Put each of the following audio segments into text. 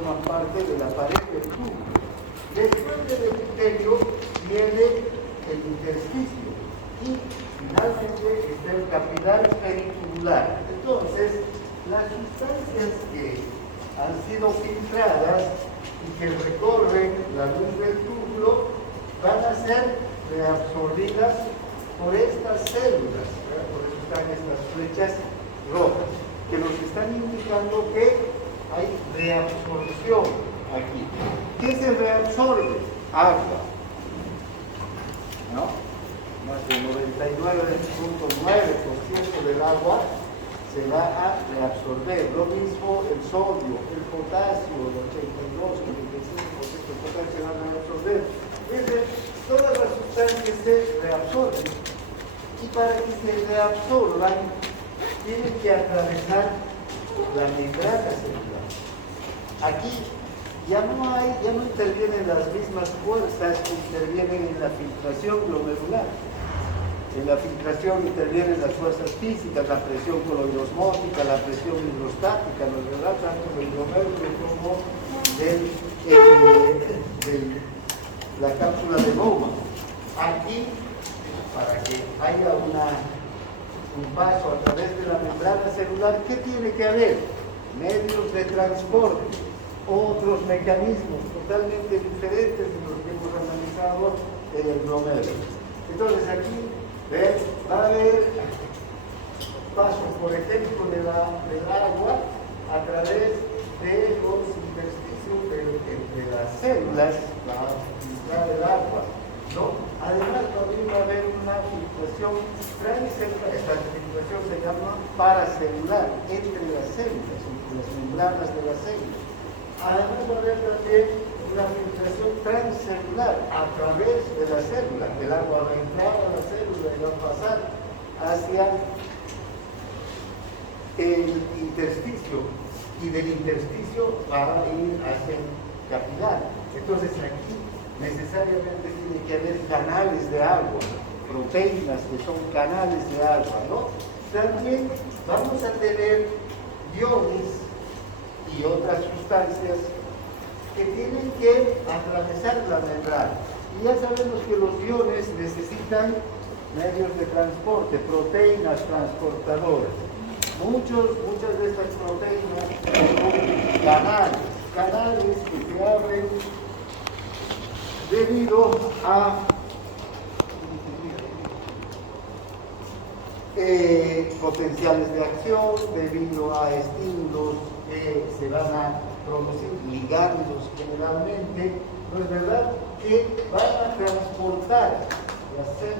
forman parte de la pared del túbulo. Después del epitelio viene el intersticio y finalmente está el capilar peritubular. Entonces, las sustancias que han sido filtradas y que recorren la luz del túbulo van a ser reabsorbidas por estas células, ¿verdad? Por eso están estas flechas rojas, que nos están indicando que hay reabsorción aquí. ¿Qué se reabsorbe? Agua, ¿no? Más del 99.9% del agua se va a reabsorber. Lo mismo el sodio, el potasio, el 82, el 25% del potasio se van a reabsorber. Es decir, todas las sustancias se reabsorben. Y para que se reabsorban, tienen que atravesar la membrana celular. Aquí ya no intervienen las mismas fuerzas que intervienen en la filtración glomerular. En la filtración intervienen las fuerzas físicas, la presión coloidosmótica, la presión hidrostática, ¿no es verdad? Tanto del glomérulo como de la cápsula de Bowman. Aquí, para que haya un paso a través de la membrana celular, ¿qué tiene que haber? Medios de transporte, otros mecanismos totalmente diferentes de los que hemos analizado en el glomérulo. Entonces aquí va a haber paso, por ejemplo, del agua a través de los intersticios de las células para filtrar el agua, ¿no? Además también va a haber una filtración transcelular. Esta filtración se llama paracelular, entre las células, entre las membranas de las células. Además va a haber también una filtración transcelular a través de la célula. El agua va a entrar a la célula y va a pasar hacia el intersticio, y del intersticio va a ir hacia el capilar. Entonces aquí necesariamente tiene que haber canales de agua, proteínas que son canales de agua, ¿no? También vamos a tener iones y otras sustancias que tienen que atravesar la membrana. Y ya sabemos que los iones necesitan medios de transporte, proteínas transportadoras. Muchas de estas proteínas son canales que se abren debido a potenciales de acción, debido a estímulos que se van a producir, ligandos generalmente, ¿no es verdad? Que van a transportar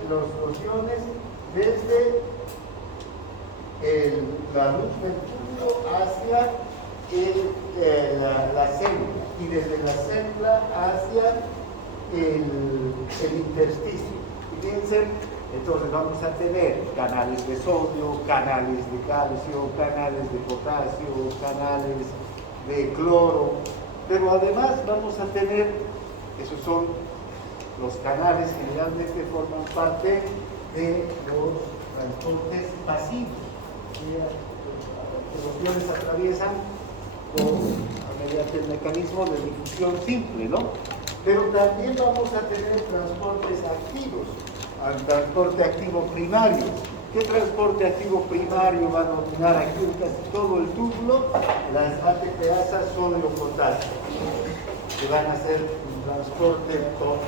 los iones desde la luz del túbulo hacia la célula, y desde la célula hacia el intersticio. Y fíjense, entonces vamos a tener canales de sodio, canales de calcio, canales de potasio, canales de cloro, pero además vamos a tener, esos son los canales que generalmente forman parte de los transportes pasivos, que los iones atraviesan mediante el mecanismo de difusión simple, ¿no? Pero también vamos a tener transportes activos, al transporte activo primario. ¿Qué transporte activo primario va a dominar aquí en casi todo el túbulo? Las ATPasas sodio-potasio, que van a hacer un transporte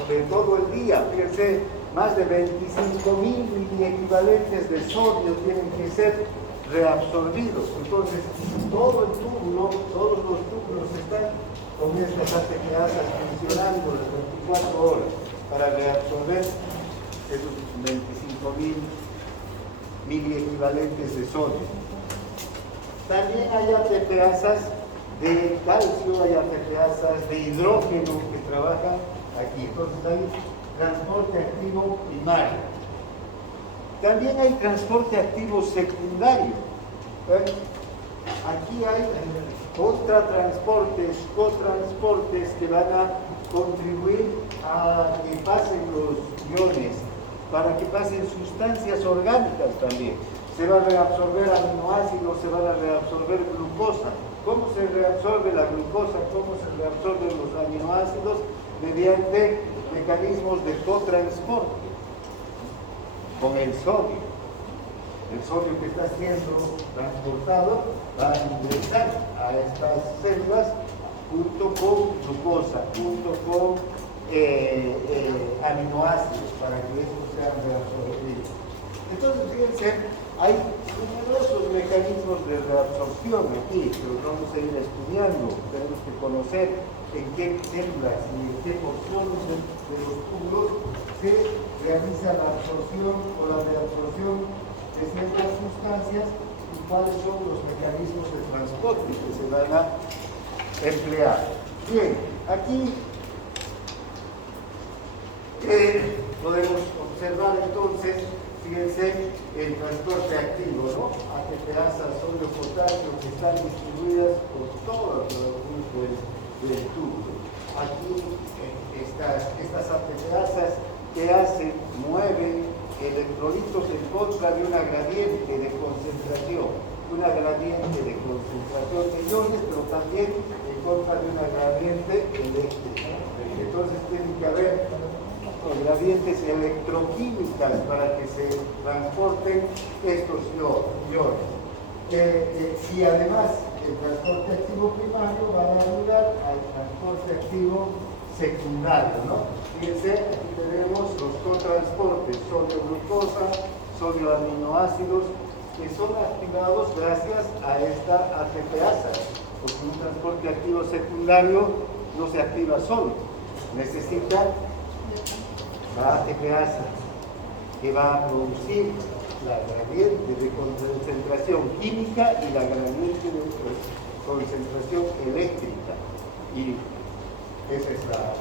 de todo el día. Fíjense, más de 25.000 miliequivalentes de sodio tienen que ser reabsorbidos. Entonces, todo el túbulo, todos los túbulos están con estas ATPasas funcionando las 24 horas para reabsorber esos 25.000 miliequivalentes de sodio. También hay ATPasas de calcio, hay ATPasas de hidrógeno que trabajan aquí. Entonces hay transporte activo primario. También hay transporte activo secundario. Aquí hay cotransportes que van a contribuir a que pasen los iones, para que pasen sustancias orgánicas también. Se va a reabsorber aminoácidos, se van a reabsorber glucosa. ¿Cómo se reabsorbe la glucosa? ¿Cómo se reabsorben los aminoácidos? Mediante mecanismos de cotransporte con el sodio. El sodio que está siendo transportado va a ingresar a estas células junto con glucosa, junto con aminoácidos para que estos sean reabsorbidos. Entonces, fíjense, hay numerosos mecanismos de reabsorción aquí, pero vamos a ir estudiando. Tenemos que conocer en qué células y en qué porciones de los túbulos se realiza la absorción o la reabsorción de ciertas sustancias y cuáles son los mecanismos de transporte que se van a emplear. Bien, aquí podemos observar entonces, fíjense, el transporte activo, ¿no? ATPasa, sodio, potasio, que están distribuidas por todos los grupos del tubo. Aquí estas ATPasas que hacen, mueven electrolitos en contra de una gradiente de concentración, de iones, pero también en contra de una gradiente eléctrica. Entonces tiene que haber gradientes electroquímicas para que se transporten estos iones. Si además el transporte activo primario va a dar lugar al transporte activo secundario, ¿no? Fíjense, aquí tenemos los cotransportes, sodio-glucosa, sodio-aminoácidos, que son activados gracias a esta ATPasa, porque un transporte activo secundario no se activa solo, necesita la ATPasa, que va a producir la gradiente de concentración química y la gradiente de concentración eléctrica. Y esa es la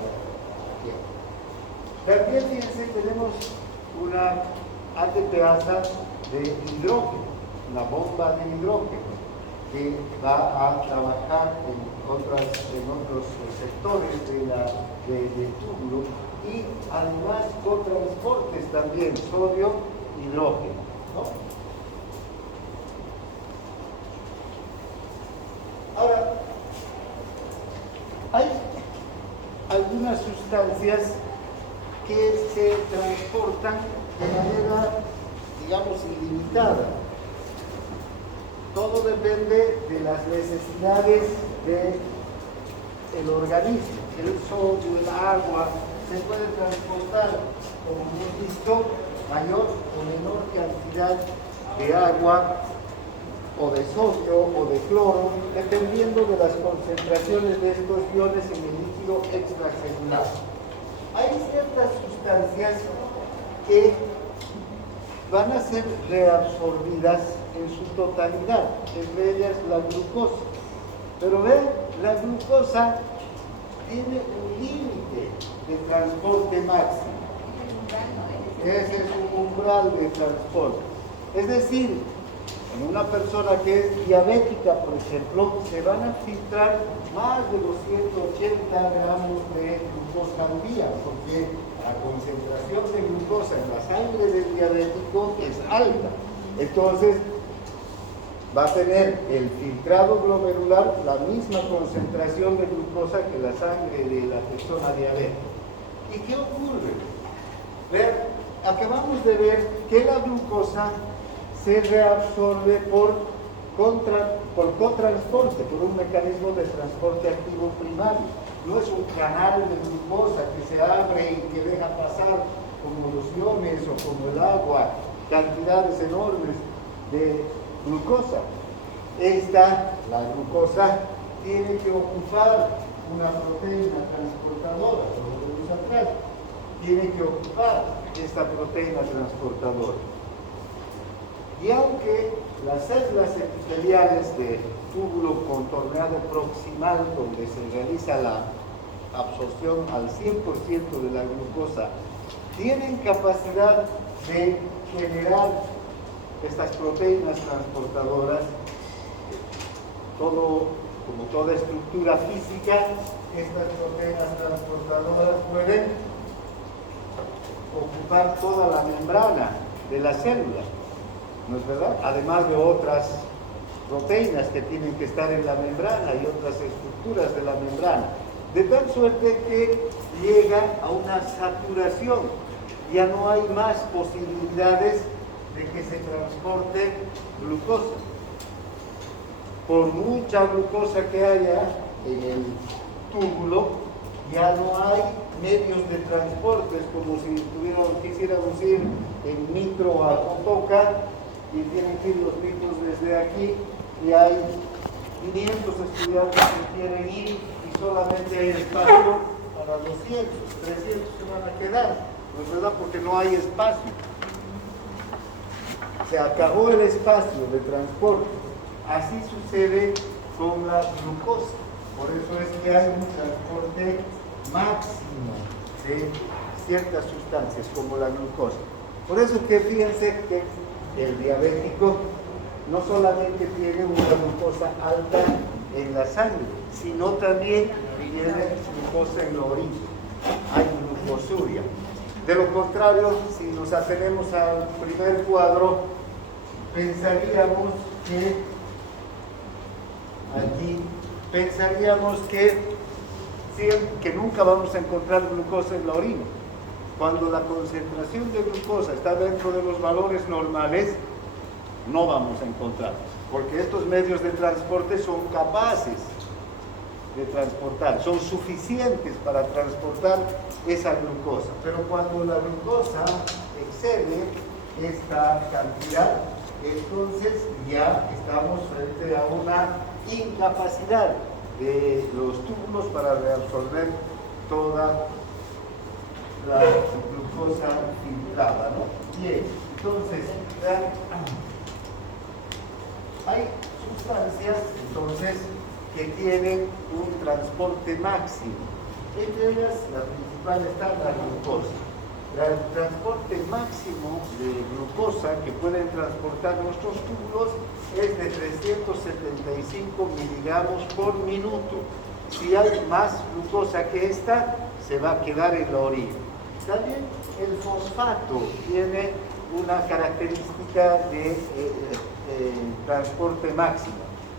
también, fíjense, tenemos una ATPasa de hidrógeno, una bomba de hidrógeno, que va a trabajar en otros sectores del túbulo y además cotransportes también, sodio-hidrógeno, ¿no? Ahora, hay algunas sustancias que se transportan de manera, digamos, ilimitada. Todo depende de las necesidades del organismo. El sodio, el agua, se puede transportar, como hemos visto, mayor o menor cantidad de agua o de sodio o de cloro, dependiendo de las concentraciones de estos iones en el líquido extracelular. Hay ciertas sustancias que van a ser reabsorbidas en su totalidad, entre ellas la glucosa. Pero ven, la glucosa tiene un límite de transporte máximo. Ese es un umbral de transporte. Es decir, en una persona que es diabética, por ejemplo, se van a filtrar más de 280 gramos de glucosa al día, porque la concentración de glucosa en la sangre del diabético es alta. Entonces, va a tener el filtrado glomerular la misma concentración de glucosa que la sangre de la persona diabética. ¿Y qué ocurre? Acabamos de ver que la glucosa se reabsorbe por cotransporte, por un mecanismo de transporte activo primario. No es un canal de glucosa que se abre y que deja pasar como los iones o como el agua, cantidades enormes de glucosa. La glucosa tiene que ocupar una proteína transportadora, como vemos atrás, tiene que ocupar esta proteína transportadora. Y aunque las células epiteliales de túbulo contorneado proximal, donde se realiza la absorción al 100% de la glucosa, tienen capacidad de generar estas proteínas transportadoras, como toda estructura física, estas proteínas transportadoras pueden ocupar toda la membrana de la célula, ¿no es verdad? Además de otras proteínas que tienen que estar en la membrana y otras estructuras de la membrana, de tal suerte que llega a una saturación. Ya no hay más posibilidades de que se transporte glucosa. Por mucha glucosa que haya en el túbulo, ya no hay medios de transporte. Es como si quisiéramos ir en micro a Cotoca y tienen que ir los micros desde aquí y hay 500 estudiantes que quieren ir y solamente hay espacio para 200, 300 se van a quedar, ¿no es verdad? Porque no hay espacio. Se acabó el espacio de transporte. Así sucede con la glucosa. Por eso es que hay un transporte máximo de ciertas sustancias como la glucosa. Por eso que fíjense que el diabético no solamente tiene una glucosa alta en la sangre, sino también tiene glucosa en la orina. Hay glucosuria. De lo contrario, si nos atenemos al primer cuadro, pensaríamos que nunca vamos a encontrar glucosa en la orina. Cuando la concentración de glucosa está dentro de los valores normales, no vamos a encontrar, porque estos medios de transporte son capaces de transportar, son suficientes para transportar esa glucosa. Pero cuando la glucosa excede esta cantidad, entonces ya estamos frente a una incapacidad de los túbulos para reabsorber toda la glucosa filtrada, ¿no? Bien, entonces, hay sustancias entonces que tienen un transporte máximo. Entre ellas, la principal está la glucosa. El transporte máximo de glucosa que pueden transportar nuestros túbulos es de 375 miligramos por minuto. Si hay más glucosa que esta, se va a quedar en la orina. También el fosfato tiene una característica de transporte máximo.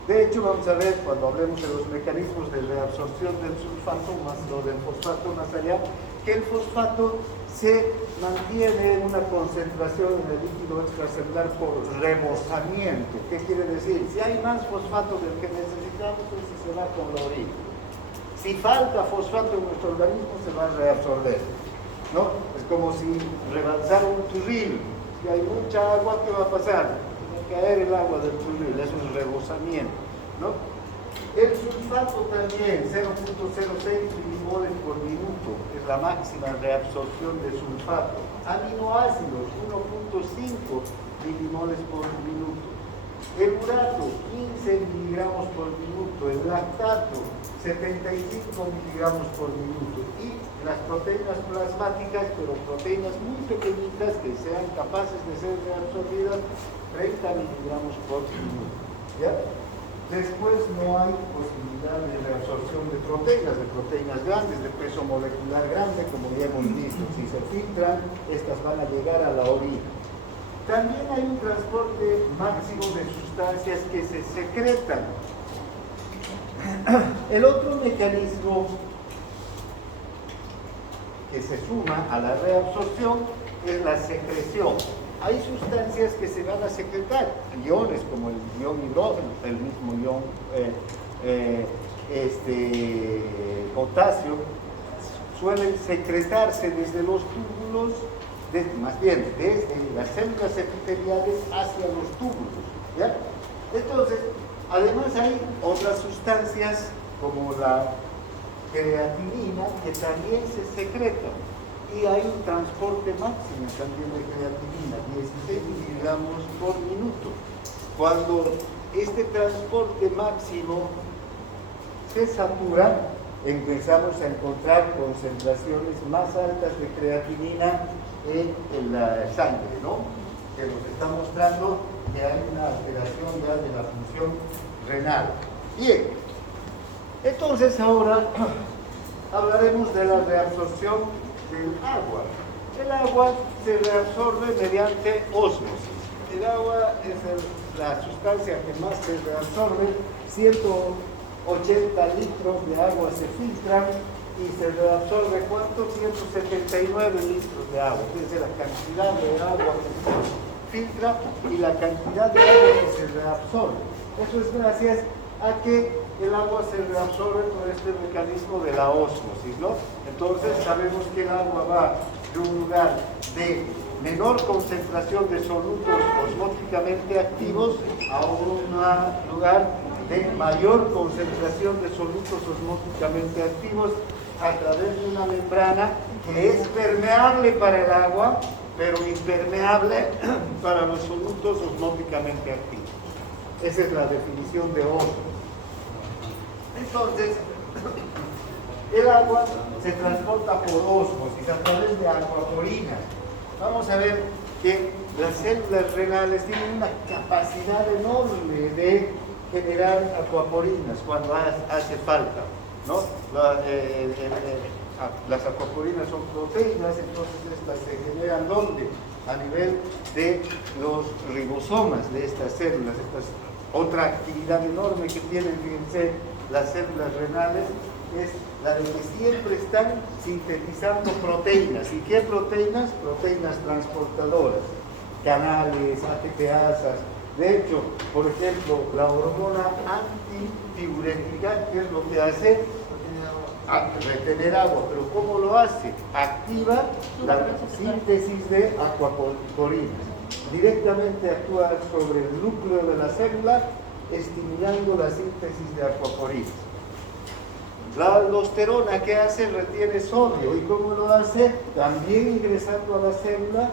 De hecho, vamos a ver cuando hablemos de los mecanismos de reabsorción del sulfato, más lo del fosfato más allá, que el fosfato se mantiene en una concentración en el líquido extracelular por rebosamiento. ¿Qué quiere decir? Si hay más fosfato del que necesitamos, entonces se va con la orina. Si falta fosfato en nuestro organismo, se va a reabsorber, ¿no? Es como si rebalsara un turril. Si hay mucha agua, ¿qué va a pasar? Va a caer el agua del turril, eso es rebosamiento, ¿no? El sulfato también, 0.06 milimoles por minuto, es la máxima reabsorción de sulfato. Aminoácidos, 1.5 milimoles por minuto. El urato, 15 miligramos por minuto. El lactato, 75 miligramos por minuto. Y las proteínas plasmáticas, pero proteínas muy pequeñitas que sean capaces de ser reabsorbidas, 30 miligramos por minuto. ¿Ya? Después no hay posibilidad de reabsorción de proteínas grandes, de peso molecular grande, como ya hemos visto. Si se filtran, estas van a llegar a la orina. También hay un transporte máximo de sustancias que se secretan. El otro mecanismo que se suma a la reabsorción es la secreción. Hay sustancias que se van a secretar, iones como el ion hidrógeno, el mismo ion potasio, suelen secretarse desde los túbulos, más bien desde las células epiteliales hacia los túbulos, ¿ya? Entonces, además hay otras sustancias como la creatinina que también se secretan. Y hay un transporte máximo también de creatinina, 16 miligramos por minuto. Cuando este transporte máximo se satura, empezamos a encontrar concentraciones más altas de creatinina en la sangre, ¿no? Que nos está mostrando que hay una alteración ya de la función renal. Bien, entonces ahora hablaremos de la reabsorción del agua. El agua se reabsorbe mediante ósmosis. El agua es el la sustancia que más se reabsorbe, 180 litros de agua se filtran y se reabsorbe, ¿cuánto? 179 litros de agua. Fíjense la cantidad de agua que se filtra y la cantidad de agua que se reabsorbe. Eso es gracias a que el agua se reabsorbe por este mecanismo de la ósmosis, ¿no? Entonces sabemos que el agua va de un lugar de menor concentración de solutos osmóticamente activos a un lugar de mayor concentración de solutos osmóticamente activos a través de una membrana que es permeable para el agua, pero impermeable para los solutos osmóticamente activos. Esa es la definición de ósmosis. Entonces, el agua se transporta por ósmosis a través de acuaporinas. Vamos a ver que las células renales tienen una capacidad enorme de generar acuaporinas cuando hace falta, ¿no? Las acuaporinas son proteínas, entonces estas se generan ¿dónde? A nivel de los ribosomas de estas células. Esta es otra actividad enorme que tienen, fíjense, las células renales, es la de que siempre están sintetizando proteínas. ¿Y qué proteínas? Proteínas transportadoras, canales, ATPasas. De hecho, por ejemplo, la hormona antidiurética, ¿qué es lo que hace? Retener agua. ¿Pero cómo lo hace? Activa la síntesis de acuaporinas. Directamente actúa sobre el núcleo de la célula, estimulando la síntesis de acuaporinas. La aldosterona, ¿qué hace? Retiene sodio. ¿Y cómo lo hace? También ingresando a la célula,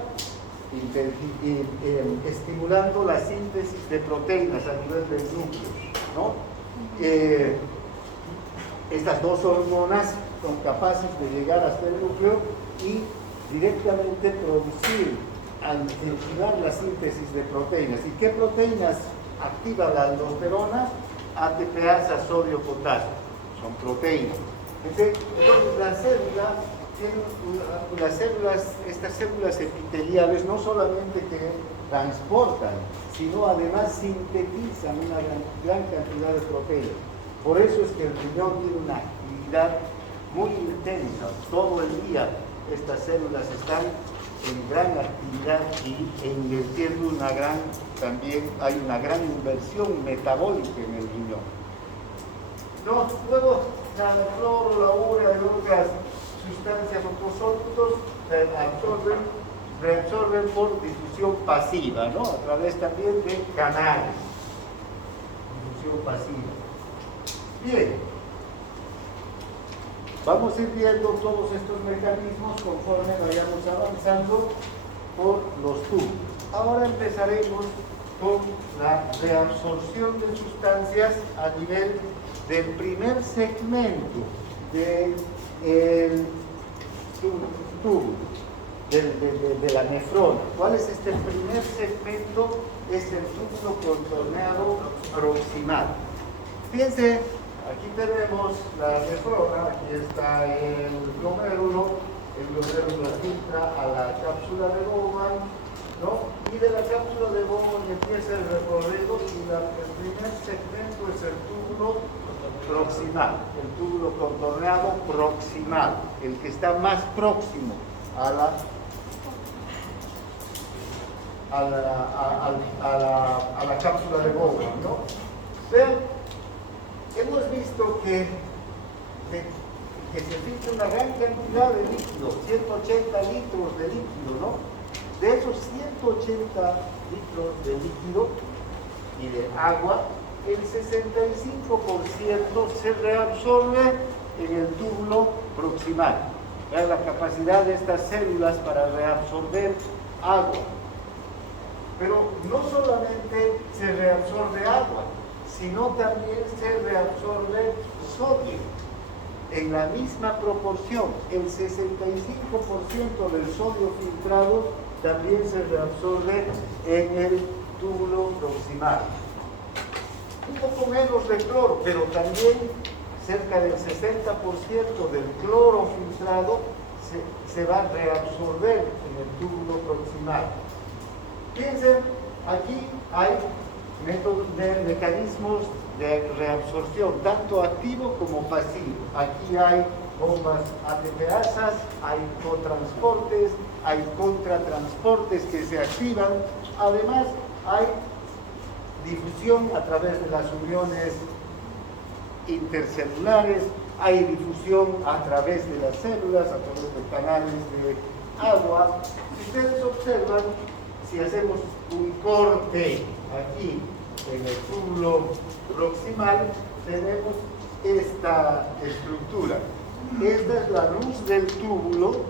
estimulando la síntesis de proteínas a nivel del núcleo, ¿no? Estas dos hormonas son capaces de llegar hasta el núcleo y directamente producir, activar la síntesis de proteínas. ¿Y qué proteínas activa la aldosterona? ATPasa, sodio, potasio. Son proteínas. Entonces la célula estas células epiteliales no solamente que transportan, sino además sintetizan una gran cantidad de proteínas. Por eso es que el riñón tiene una actividad muy intensa. Todo el día estas células están en gran actividad y invirtiendo también hay una gran inversión metabólica en el riñón. No, luego el cloro, la urea y otras sustancias, otros sólidos reabsorben por difusión pasiva, ¿no? A través también de canales. Difusión pasiva. Bien. Vamos a ir viendo todos estos mecanismos conforme vayamos avanzando por los tubos. Ahora empezaremos con la reabsorción de sustancias a nivel del primer segmento del tubo, de la nefrona. ¿Cuál es este primer segmento? Es el túbulo contorneado proximal. Fíjense, aquí tenemos la nefrona, aquí está el glomérulo filtra a la cápsula de Bowman, ¿no? Y de la cápsula de Bowman empieza el recorrido y el primer segmento es el túbulo proximal, el túbulo contorneado proximal, el que está más próximo a la cápsula de Bowman, ¿no? Vean, hemos visto que se filtra una gran cantidad de líquido, 180 litros de líquido, ¿no? De esos 180 litros de líquido y de agua, el 65% se reabsorbe en el túbulo proximal. Es la capacidad de estas células para reabsorber agua. Pero no solamente se reabsorbe agua, sino también se reabsorbe sodio en la misma proporción. El 65% del sodio filtrado también se reabsorbe en el túbulo proximal. Un poco menos de cloro, pero también cerca del 60% del cloro filtrado se va a reabsorber en el túbulo proximal. Fíjense, aquí hay mecanismos de reabsorción, tanto activo como pasivo. Aquí hay bombas ATPasas, hay cotransportes, hay contratransportes que se activan. Además, hay difusión a través de las uniones intercelulares, hay difusión a través de las células, a través de canales de agua. Si ustedes observan, si hacemos un corte aquí en el túbulo proximal, tenemos esta estructura. Esta es la luz del túbulo,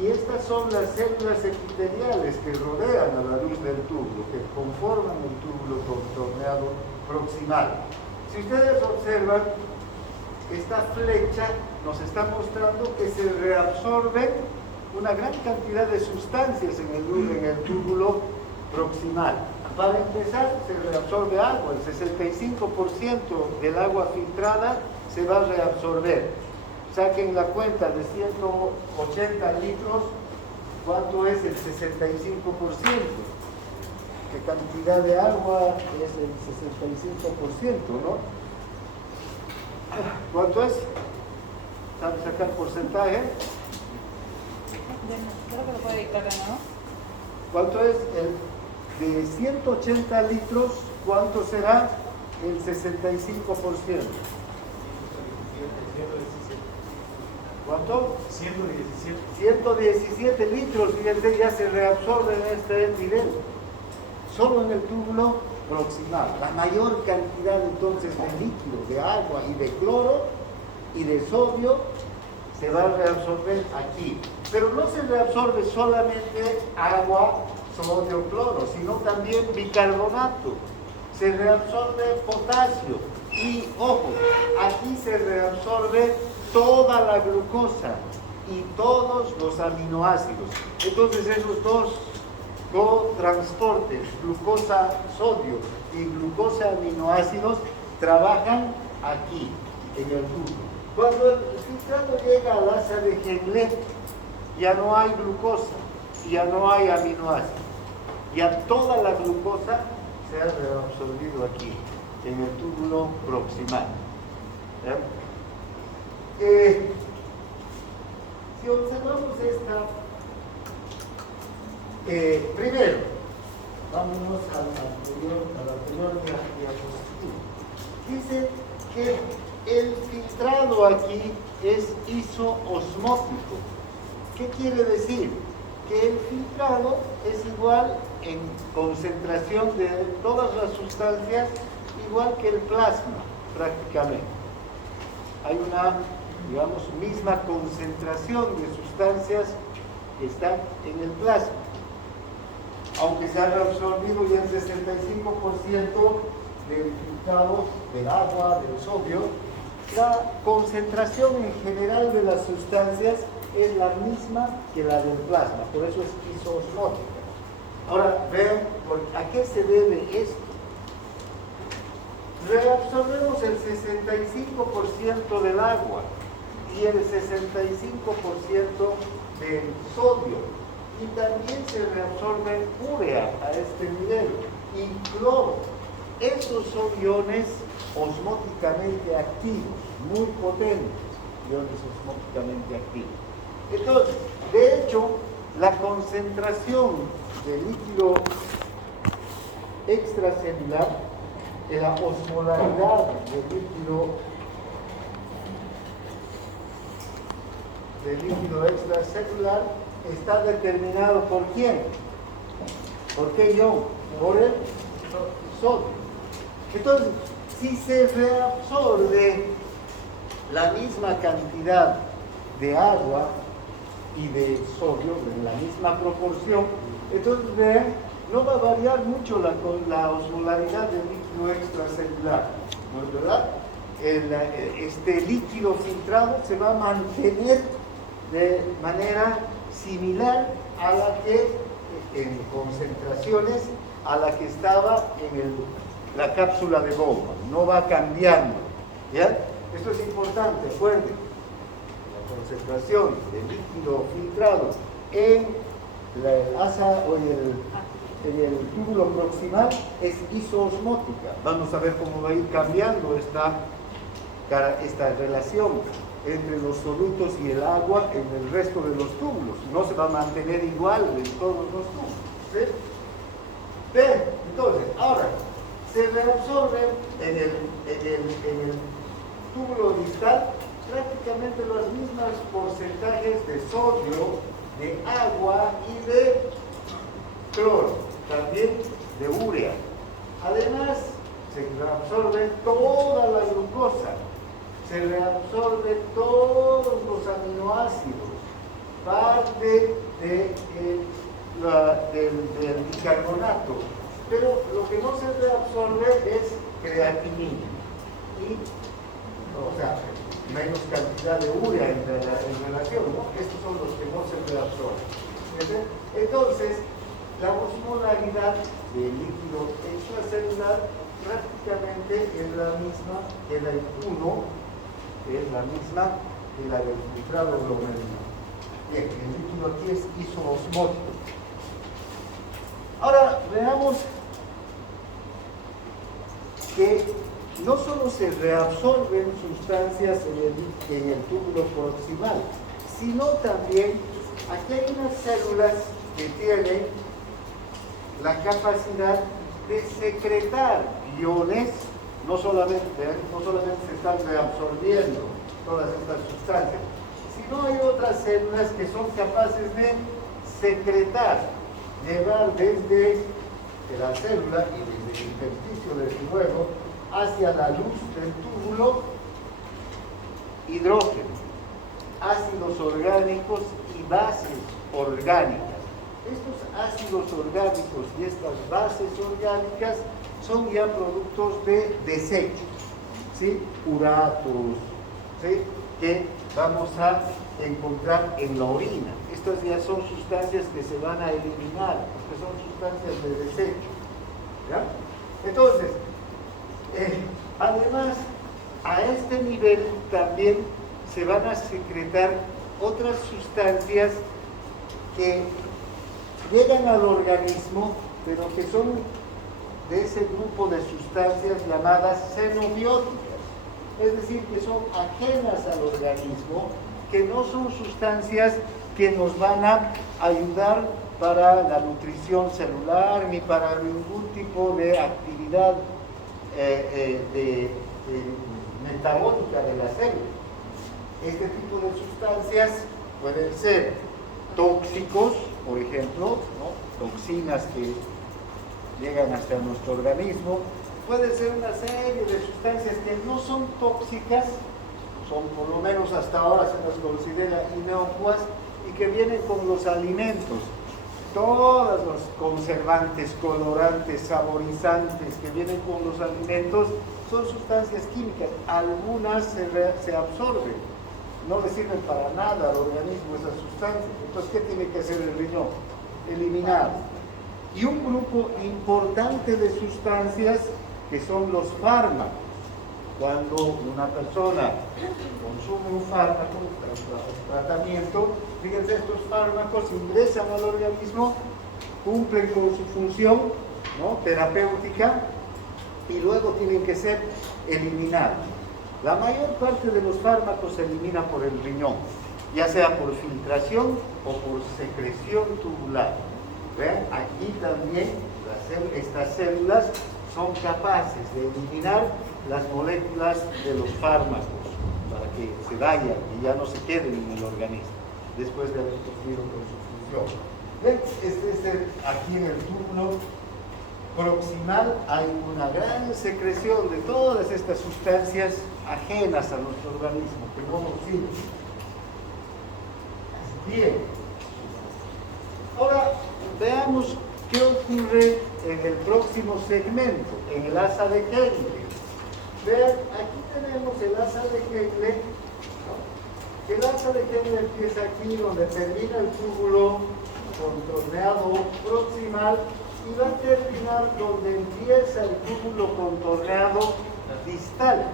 y estas son las células epiteliales que rodean a la luz del túbulo, que conforman el túbulo contorneado proximal. Si ustedes observan, esta flecha nos está mostrando que se reabsorben una gran cantidad de sustancias en el túbulo proximal. Para empezar, se reabsorbe agua. El 65% del agua filtrada se va a reabsorber. Saquen la cuenta de 180 litros, ¿cuánto es el 65%? ¿Qué cantidad de agua es el 65%, no? ¿Cuánto es? ¿Saben sacar porcentaje? Creo que lo puede dictar de nuevo. ¿Cuánto es? De 180 litros, ¿cuánto será el 65%? ¿Cuánto? 117 litros, fíjense, ya se reabsorbe en este nivel. Solo en el túbulo proximal. La mayor cantidad entonces de líquido, de agua y de cloro y de sodio se va a reabsorber aquí. Pero no se reabsorbe solamente agua, sodio, cloro, sino también bicarbonato. Se reabsorbe potasio. Y, ojo, aquí se reabsorbe toda la glucosa y todos los aminoácidos. Entonces esos dos cotransportes, glucosa-sodio y glucosa-aminoácidos, trabajan aquí, en el tubo. Cuando el filtrado llega al asa de Henle, ya no hay glucosa, ya no hay aminoácidos. Ya toda la glucosa se ha reabsorbido aquí, en el túbulo proximal. Si observamos esta, primero, vámonos a la anterior diapositiva. Dice que el filtrado aquí es isoosmótico. ¿Qué quiere decir? Que el filtrado es igual en concentración de todas las sustancias, igual que el plasma, prácticamente. Hay una, digamos, misma concentración de sustancias que están en el plasma. Aunque se ha reabsorbido ya el 65% del filtrado del agua, del sodio, la concentración en general de las sustancias es la misma que la del plasma, por eso es isoosmótica. Ahora vean a qué se debe esto. Reabsorbemos el 65% del agua y el 65% del sodio, y también se reabsorbe urea a este nivel y cloro. Estos son iones osmóticamente activos, muy potentes, iones osmóticamente activos. Entonces, de hecho, la concentración de líquido extracelular, de la osmolaridad del líquido extracelular, está determinado por quién. ¿Por qué ion? Por el sodio. Entonces, si se reabsorbe la misma cantidad de agua y de sodio en la misma proporción, entonces vean, no va a variar mucho la osmolaridad del líquido extracelular, ¿no es verdad? Este líquido filtrado se va a mantener de manera similar a la que, en concentraciones, a la que estaba en la cápsula de bomba, no va cambiando, ¿ya? Esto es importante, acuérdense, la concentración del líquido filtrado en la asa o en el túbulo proximal es isoosmótica. Vamos a ver cómo va a ir cambiando esta relación entre los solutos y el agua en el resto de los túbulos. No se va a mantener igual en todos los túbulos. ¿Sí? Bien, entonces, ahora, se reabsorben en el túbulo distal prácticamente los mismos porcentajes de sodio, de agua y de cloro, también de urea. Además, se reabsorbe toda la glucosa, se reabsorbe todos los aminoácidos, parte del bicarbonato, pero lo que no se reabsorbe es creatinina y, o sea, menos cantidad de urea en relación, ¿no? Estos son los que no se reabsorben. Entonces, la osmolaridad del líquido extracelular prácticamente es la misma que la del 1, es la misma que la del filtrado glomerular. Bien, el líquido aquí es isoosmótico. Ahora veamos que no solo se reabsorben sustancias en el túbulo proximal, sino también aquí hay unas células que tienen la capacidad de secretar iones, no solamente se están reabsorbiendo todas estas sustancias, sino hay otras células que son capaces de secretar, llevar desde la célula y desde el intersticio de su huevo hacia la luz del túbulo hidrógeno, ácidos orgánicos y bases orgánicas. Estos ácidos orgánicos y estas bases orgánicas son ya productos de desecho, ¿sí? Uratos, ¿sí? Que vamos a encontrar en la orina. Estas ya son sustancias que se van a eliminar, porque son sustancias de desecho, ¿ya? Entonces, además, a este nivel también se van a secretar otras sustancias que llegan al organismo, pero que son de ese grupo de sustancias llamadas xenobióticas, es decir, que son ajenas al organismo, que no son sustancias que nos van a ayudar para la nutrición celular ni para ningún tipo de actividad metabólica de la célula. Este tipo de sustancias pueden ser tóxicos, por ejemplo, ¿no? Toxinas que llegan hasta nuestro organismo. Pueden ser una serie de sustancias que no son tóxicas, son por lo menos hasta ahora se las considera inocuas y que vienen con los alimentos. Todos los conservantes, colorantes, saborizantes que vienen con los alimentos son sustancias químicas. Algunas se absorben, no le sirven para nada al organismo esas sustancias. Entonces, ¿qué tiene que hacer el riñón? Eliminar. Y un grupo importante de sustancias que son los fármacos. Cuando una persona consume un fármaco, un tratamiento, fíjense, estos fármacos ingresan al organismo, cumplen con su función, ¿no?, terapéutica, y luego tienen que ser eliminados. La mayor parte de los fármacos se elimina por el riñón, ya sea por filtración o por secreción tubular. ¿Ven? Aquí también estas células son capaces de eliminar las moléculas de los fármacos para que se vayan y ya no se queden en el organismo después de haber cumplido con su función. ¿Ven? Aquí en el túbulo proximal hay una gran secreción de todas estas sustancias ajenas a nuestro organismo, que no nos sirven. Bien. Ahora veamos qué ocurre en el próximo segmento, en el asa de Kegler. Vean, aquí tenemos el asa de Kegler, ¿no? El asa de Kegler empieza aquí donde termina el túbulo contorneado proximal y va a terminar donde empieza el túbulo contorneado distal.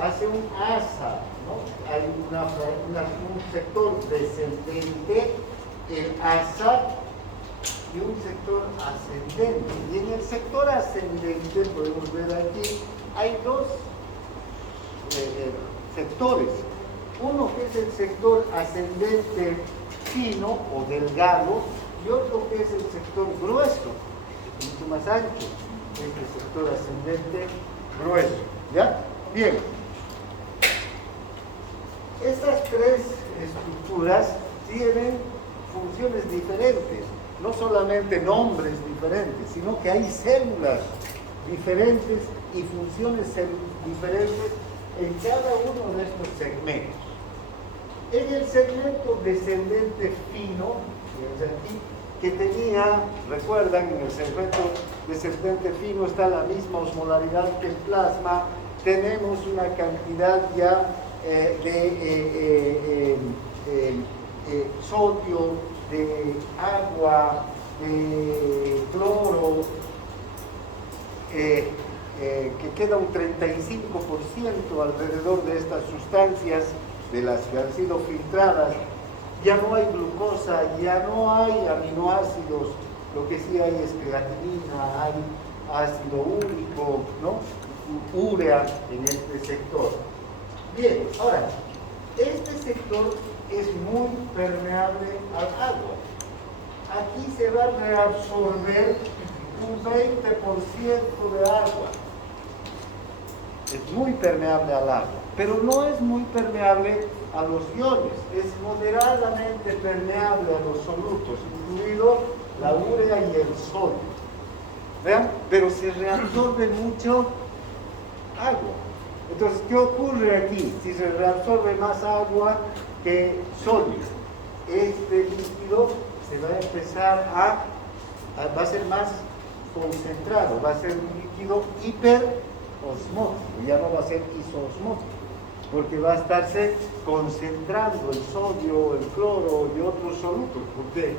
Hace un asa, ¿no? Hay un sector descendente, el asa y un sector ascendente. Y en el sector ascendente, podemos ver aquí, hay dos sectores. Uno que es el sector ascendente fino o delgado y otro que es el sector grueso, que es mucho más ancho, es el sector ascendente grueso. ¿Ya? Bien. Estas tres estructuras tienen funciones diferentes, no solamente nombres diferentes, sino que hay células diferentes y funciones diferentes en cada uno de estos segmentos. En el segmento descendente fino, aquí, que tenía, recuerdan, en el segmento descendente fino está la misma osmolaridad que el plasma, tenemos una cantidad ya de sodio, de agua, de cloro, que queda un 35% alrededor de estas sustancias, de las que han sido filtradas. Ya no hay glucosa, ya no hay aminoácidos, lo que sí hay es creatinina, hay ácido úrico, ¿no? Urea en este sector. Bien, ahora, este sector es muy permeable al agua. Aquí se va a reabsorber un 20% de agua. Es muy permeable al agua, pero no es muy permeable a los iones, es moderadamente permeable a los solutos, incluido la urea y el sodio. ¿Vean? Pero se reabsorbe mucho agua. Entonces, ¿qué ocurre aquí? Si se reabsorbe más agua que sodio, este líquido se va a empezar va a ser más concentrado, va a ser un líquido hiperosmótico, ya no va a ser isoosmótico, porque va a estarse concentrando el sodio, el cloro y otros solutos, porque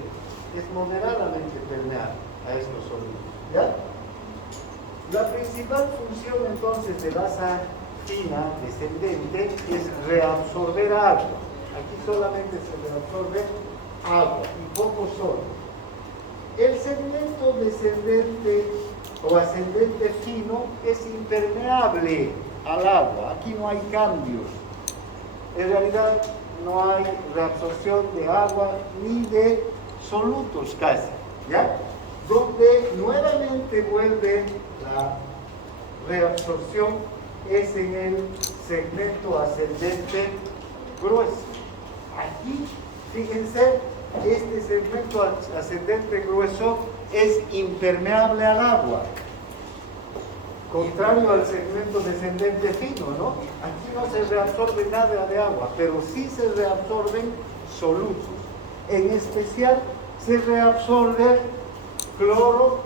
es moderadamente permeable a estos solutos. ¿Ya? La principal función entonces de basa fina descendente es reabsorber agua. Aquí solamente se reabsorbe agua y poco sodio. El segmento descendente o ascendente fino es impermeable al agua. Aquí no hay cambios. En realidad no hay reabsorción de agua ni de solutos casi, ¿ya? Donde nuevamente vuelve la reabsorción es en el segmento ascendente grueso. Aquí, fíjense, este segmento ascendente grueso es impermeable al agua, contrario al segmento descendente fino, ¿no? Aquí no se reabsorbe nada de agua, pero sí se reabsorben solutos. En especial se reabsorbe cloro,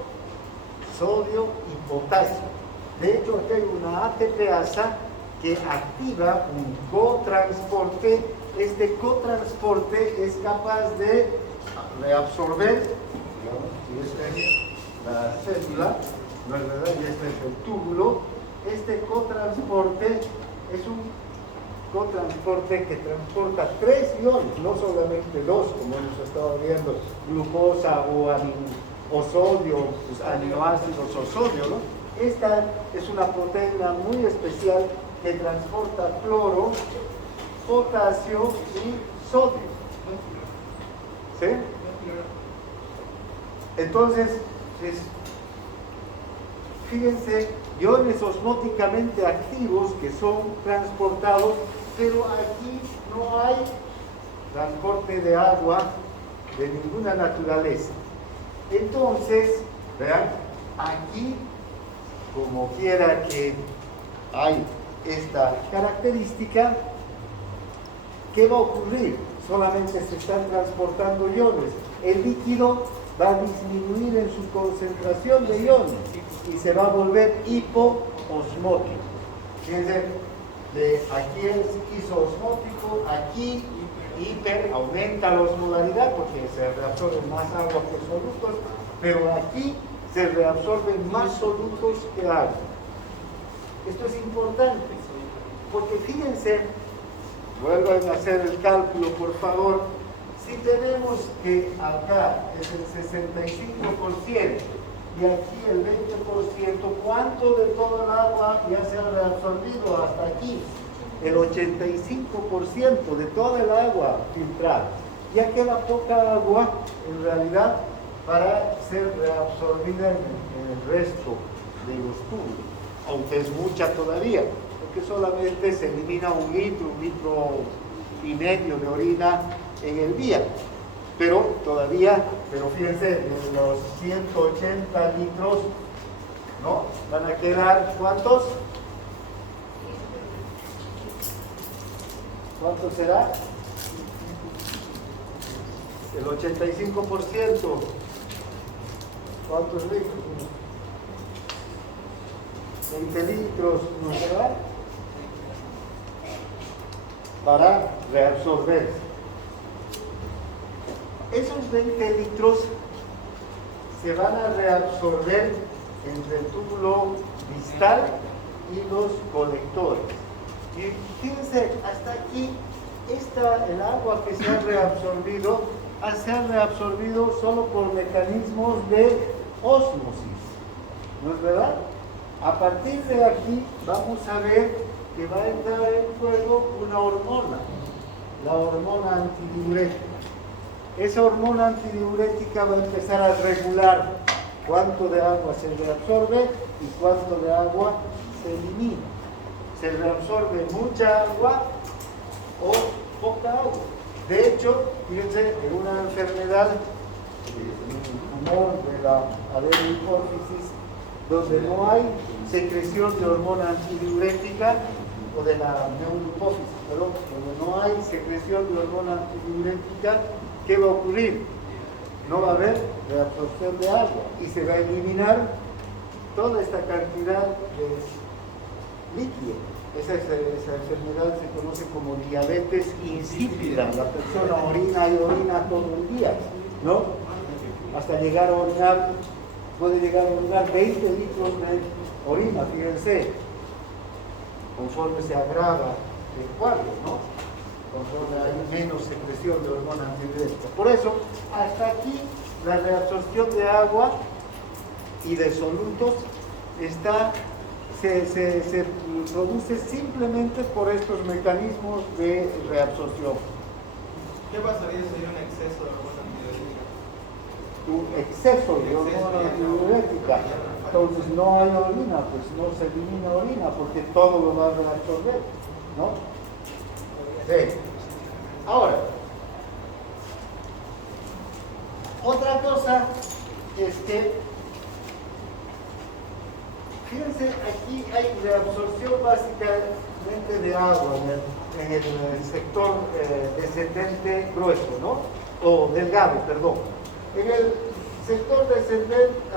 sodio y potasio. De hecho, aquí hay una ATPasa que activa un cotransporte. Este cotransporte es capaz de reabsorber, digamos, y esta es la célula, ¿no es verdad? Y este es el túbulo. Este cotransporte es un cotransporte que transporta 3 iones, no solamente 2, como hemos estado viendo, glucosa o sodio, pues, aminoácidos o sodio, ¿no? Esta es una proteína muy especial que transporta cloro, potasio y sodio. ¿Sí? Entonces, fíjense, iones osmóticamente activos que son transportados, pero aquí no hay transporte de agua de ninguna naturaleza. Entonces, vean, aquí, como quiera que hay esta característica, ¿qué va a ocurrir? Solamente se están transportando iones. El líquido va a disminuir en su concentración de iones y se va a volver hipoosmótico. Fíjense, aquí es isoosmótico, aquí hiper, aumenta la osmolaridad porque se reabsorben más agua que solutos, pero aquí se reabsorben más solutos que agua. Esto es importante, porque fíjense, vuelvan a hacer el cálculo, por favor. Si tenemos que acá es el 65% y aquí el 20%, ¿cuánto de toda el agua ya se ha reabsorbido hasta aquí? El 85% de toda el agua filtrada. Ya queda poca agua, en realidad, para ser reabsorbida en el resto de los tubos, aunque es mucha todavía, porque solamente se elimina 1 litro y medio de orina en el día. Pero todavía, fíjense, de los 180 litros, ¿no? Van a quedar, ¿cuántos? ¿Cuánto será? El 85%. ¿Cuántos litros? 20 litros, ¿no será? Para reabsorberse. Esos 20 litros se van a reabsorber entre el túbulo distal y los colectores. Y fíjense, hasta aquí, el agua que se ha reabsorbido solo por mecanismos de ósmosis, ¿no es verdad? A partir de aquí vamos a ver que va a entrar en juego una hormona, la hormona antidiurética. Esa hormona antidiurética va a empezar a regular cuánto de agua se reabsorbe y cuánto de agua se elimina. Se reabsorbe mucha agua o poca agua. De hecho, fíjense, en una enfermedad, un tumor de la adenohipófisis, donde no hay secreción de hormona antidiurética, o de la neurohipófisis, perdón, donde no hay secreción de hormona antidiurética, ¿qué va a ocurrir? No va a haber reabsorción de agua y se va a eliminar toda esta cantidad de líquido. Esa enfermedad se conoce como diabetes insípida. La persona orina y orina todo el día, ¿no? Hasta llegar a orinar, puede llegar a orinar 20 litros de orina, fíjense, conforme se agrava el cuadro, ¿no? Conforme hay menos secreción de hormona antidiurética. Por eso, hasta aquí, la reabsorción de agua y de solutos se produce simplemente por estos mecanismos de reabsorción. ¿Qué pasaría si hay un exceso de hormona antidiurética? Un exceso de hormona antidiurética. Entonces no hay orina, pues no se elimina orina porque todo lo va a reabsorber, ¿no? Sí. Ahora, otra cosa es que, fíjense, aquí hay reabsorción básicamente de agua en el sector descendente grueso, ¿no? O delgado, perdón. En el sector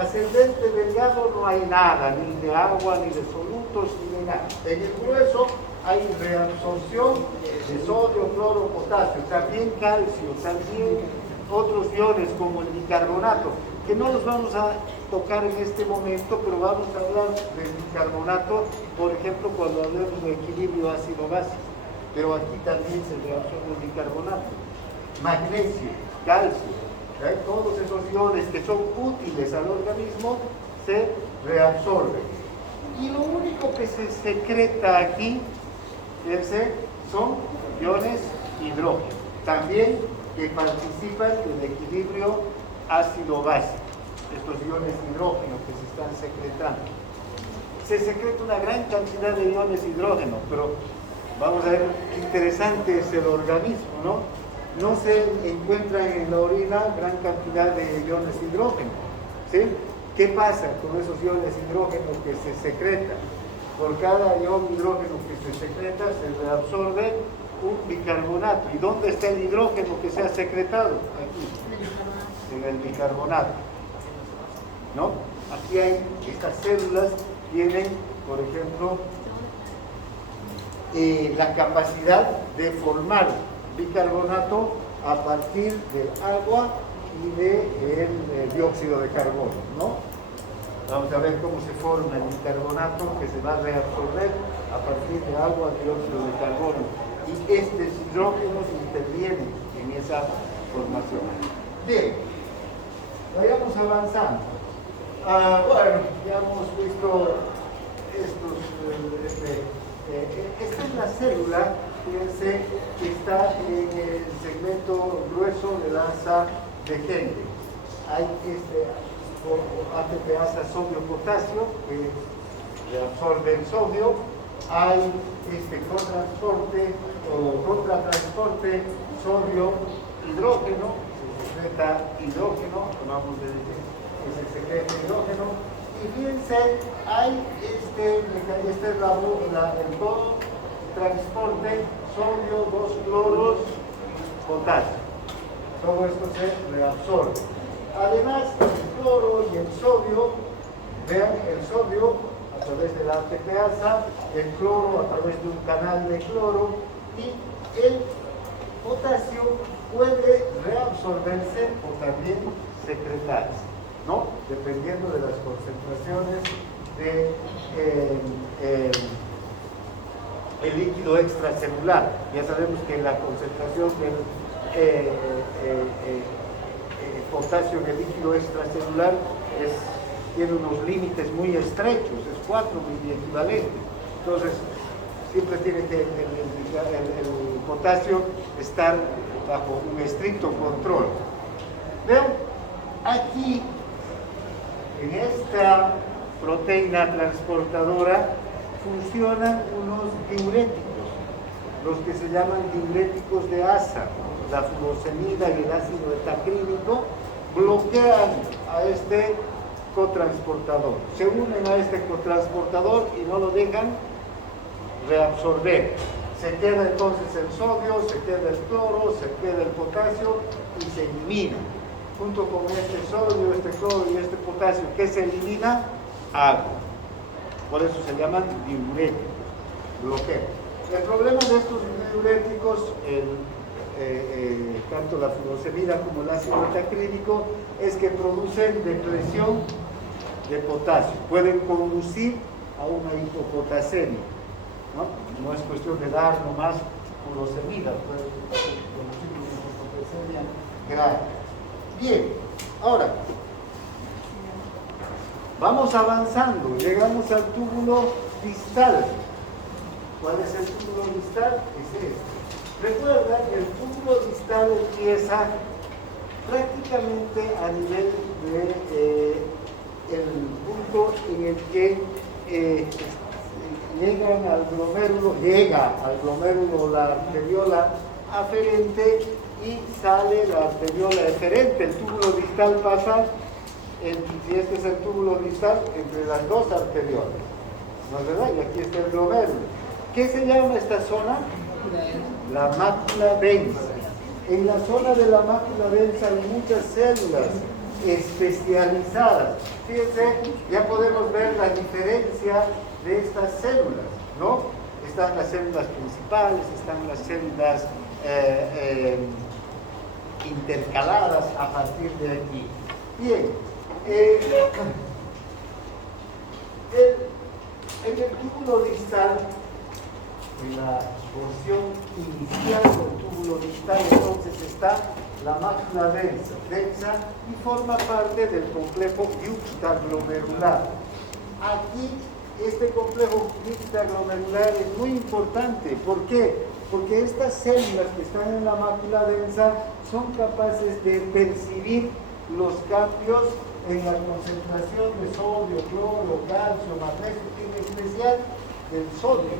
ascendente delgado no hay nada, ni de agua, ni de solutos, ni de nada. En el grueso hay reabsorción de sodio, cloro, potasio, también calcio, también otros iones como el bicarbonato, que no los vamos a tocar en este momento, pero vamos a hablar del bicarbonato, por ejemplo, cuando hablemos de equilibrio ácido-básico, pero aquí también se reabsorbe el bicarbonato, magnesio, calcio, todos esos iones que son útiles al organismo se reabsorben. Y lo único que se secreta aquí, fíjense, son iones hidrógeno, también que participan en el equilibrio ácido-básico, estos iones hidrógeno que se están secretando. Se secreta una gran cantidad de iones hidrógeno, pero vamos a ver qué interesante es el organismo, ¿no? No se encuentran en la orina gran cantidad de iones hidrógeno, ¿sí? ¿Qué pasa con esos iones hidrógeno que se secretan? Por cada ion hidrógeno que se secreta, se reabsorbe un bicarbonato. ¿Y dónde está el hidrógeno que se ha secretado? Aquí, en el bicarbonato, ¿no? Aquí hay, estas células tienen, por ejemplo, la capacidad de formar bicarbonato a partir del agua y del dióxido de carbono, ¿no? Vamos a ver cómo se forma el bicarbonato que se va a reabsorber a partir de agua y dióxido de carbono. Y estos hidrógenos intervienen en esa formación. Bien, vayamos avanzando. Bueno, ya hemos visto estos, esta es la célula, fíjense, que está en el segmento grueso del asa de Henle. Hay ATPasa sodio-potasio, que absorbe el sodio. Hay contratransporte sodio-hidrógeno, se secreta hidrógeno, tomamos se secreta hidrógeno. Y fíjense, hay este es el transporte sodio, 2 cloros, potasio. Todo esto se reabsorbe. Además, el cloro y el sodio, vean, el sodio a través de la ATPasa, el cloro a través de un canal de cloro, y el potasio puede reabsorberse o también secretarse, ¿no? Dependiendo de las concentraciones el líquido extracelular. Ya sabemos que la concentración del potasio en el líquido extracelular tiene unos límites muy estrechos, es 4 miliequivalente. Entonces, siempre tiene que el potasio estar bajo un estricto control. Vean, aquí, en esta proteína transportadora, funcionan unos diuréticos, los que se llaman diuréticos de asa. La furosemida y el ácido etacrílico bloquean a este cotransportador, se unen a este cotransportador y no lo dejan reabsorber. Se queda entonces el sodio, se queda el cloro, se queda el potasio y se elimina. Junto con este sodio, este cloro y este potasio, ¿qué se elimina? Agua. Por eso se llaman diuréticos, bloquean. El problema de estos diuréticos, tanto la furosemida como el ácido etacrílico, es que producen depresión de potasio, pueden conducir a una hipopotasemia, ¿no? No es cuestión de dar nomás furosemida, puede conducir a una hipopotasemia grave. Bien, ahora vamos avanzando, llegamos al túbulo distal. ¿Cuál es el túbulo distal? Es este. Recuerda que el túbulo distal empieza prácticamente a nivel de el punto en el que llega al glomérulo la arteriola aferente y sale la arteriola eferente. El túbulo distal pasa, si este es el túbulo distal, entre las dos arteriolas, ¿no es verdad? Y aquí está el glomérulo. ¿Qué se llama esta zona? La mácula densa. En la zona de la mácula densa hay muchas células especializadas. Fíjense, ya podemos ver la diferencia de estas células, ¿no? Están las células principales, están las células intercaladas a partir de aquí. Bien, en el túbulo distal, en la porción inicial del túbulo distal, entonces está la mácula densa y forma parte del complejo yuxtaglomerular. Aquí, este complejo yuxtaglomerular es muy importante. ¿Por qué? Porque estas células que están en la mácula densa son capaces de percibir los cambios en la concentración de sodio, cloro, calcio, magnesio, en especial del sodio.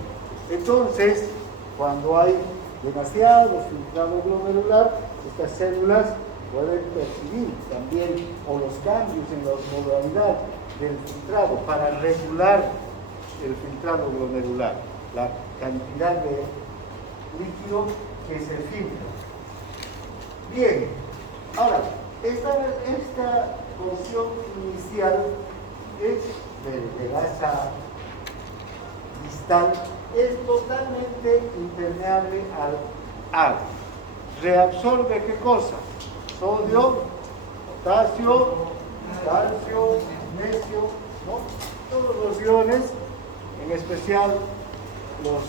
Entonces, cuando hay demasiado filtrado glomerular, estas células pueden percibir también los cambios en la osmolaridad del filtrado para regular el filtrado glomerular, la cantidad de líquido que se filtra. Bien, ahora, esta porción inicial es de asa distal, es totalmente impermeable al agua. Reabsorbe ¿qué cosa? Sodio, potasio, calcio, magnesio, ¿no? Todos los iones, en especial los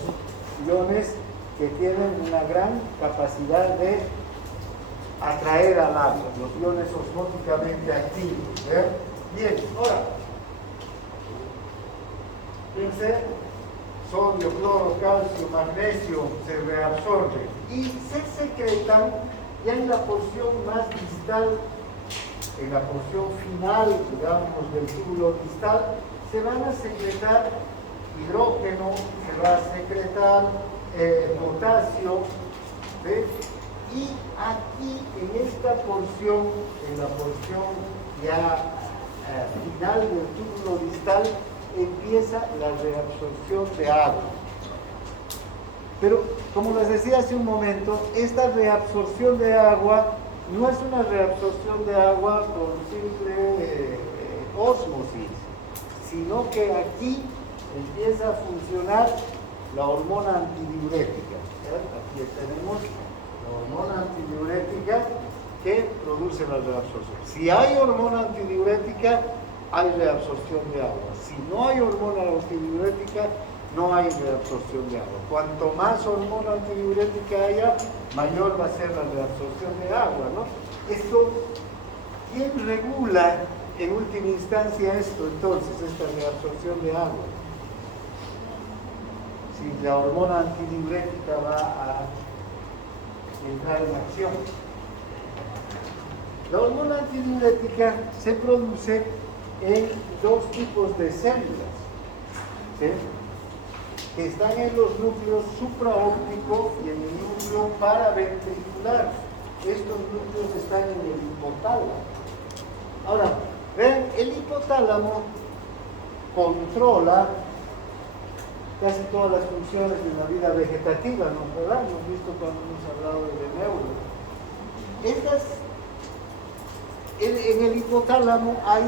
iones que tienen una gran capacidad de atraer al agua, los iones osmóticamente activos. Bien, ahora, fíjense, sodio, cloro, calcio, magnesio se reabsorben y se secretan ya en la porción más distal, en la porción final, digamos, del túbulo distal, se van a secretar hidrógeno, se va a secretar potasio, ¿ves? Y aquí, en esta porción, en la porción ya final del túbulo distal, empieza la reabsorción de agua. Pero, como les decía hace un momento, esta reabsorción de agua no es una reabsorción de agua por simple ósmosis, sino que aquí empieza a funcionar la hormona antidiurética. Aquí tenemos la hormona antidiurética que produce la reabsorción. Si hay hormona antidiurética, hay reabsorción de agua. Si no hay hormona antidiurética, no hay reabsorción de agua. Cuanto más hormona antidiurética haya, mayor va a ser la reabsorción de agua, ¿no? Esto, ¿quién regula en última instancia esto entonces, esta reabsorción de agua? Si la hormona antidiurética va a entrar en acción. La hormona antidiurética se produce en dos tipos de células, ¿sí? Que están en los núcleos supraóptico y en el núcleo paraventricular. Estos núcleos están en el hipotálamo. Ahora, vean, el hipotálamo controla casi todas las funciones de la vida vegetativa, ¿no? ¿Verdad? Hemos visto cuando hemos hablado de neuronas. En el hipotálamo hay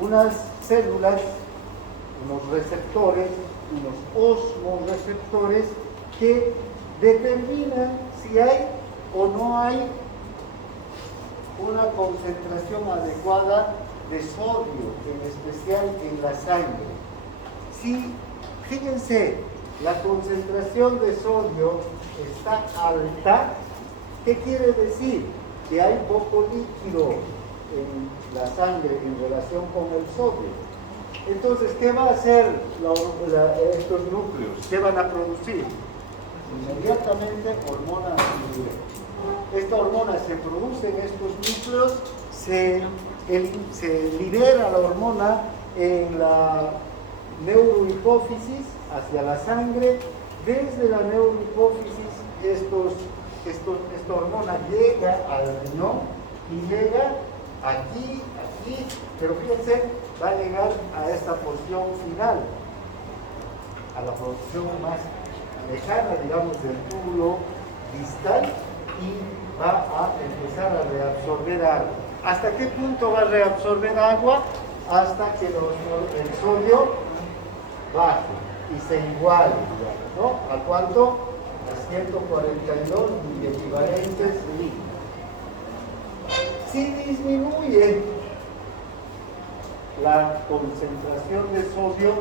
unas células, unos receptores, unos osmoreceptores que determinan si hay o no hay una concentración adecuada de sodio, en especial en la sangre. Si, fíjense, la concentración de sodio está alta, ¿qué quiere decir? Que hay poco líquido en la sangre en relación con el sodio. Entonces, ¿qué va a hacer estos núcleos? ¿Qué van a producir? Inmediatamente hormona antidiurética. Esta hormona se produce en estos núcleos, se libera la hormona en la neurohipófisis hacia la sangre. Desde la neurohipófisis esta hormona llega al riñón y llega aquí, pero fíjense, va a llegar a esta porción final, a la porción más lejana, digamos, del túbulo distal, y va a empezar a reabsorber agua. ¿Hasta qué punto va a reabsorber agua? Hasta que el sodio baje y se iguale, digamos, ¿no? ¿A cuánto? A 142 miliequivalentes de líquido. Si disminuye la concentración de sodio,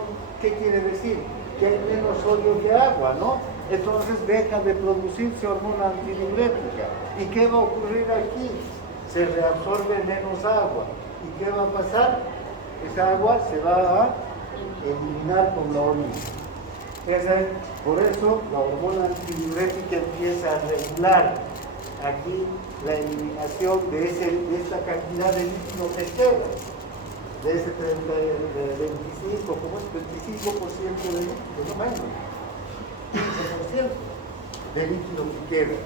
¿qué quiere decir? Que hay menos sodio que agua, ¿no? Entonces deja de producirse hormona antidiurética. ¿Y qué va a ocurrir aquí? Se reabsorbe menos agua. ¿Y qué va a pasar? Esa agua se va a eliminar con la orina. Por eso la hormona antidiurética empieza a regular aquí la eliminación de esta cantidad de líquido que queda, de ese 25, ¿cómo es? 25% de líquido, no menos, 15% de líquido que queda,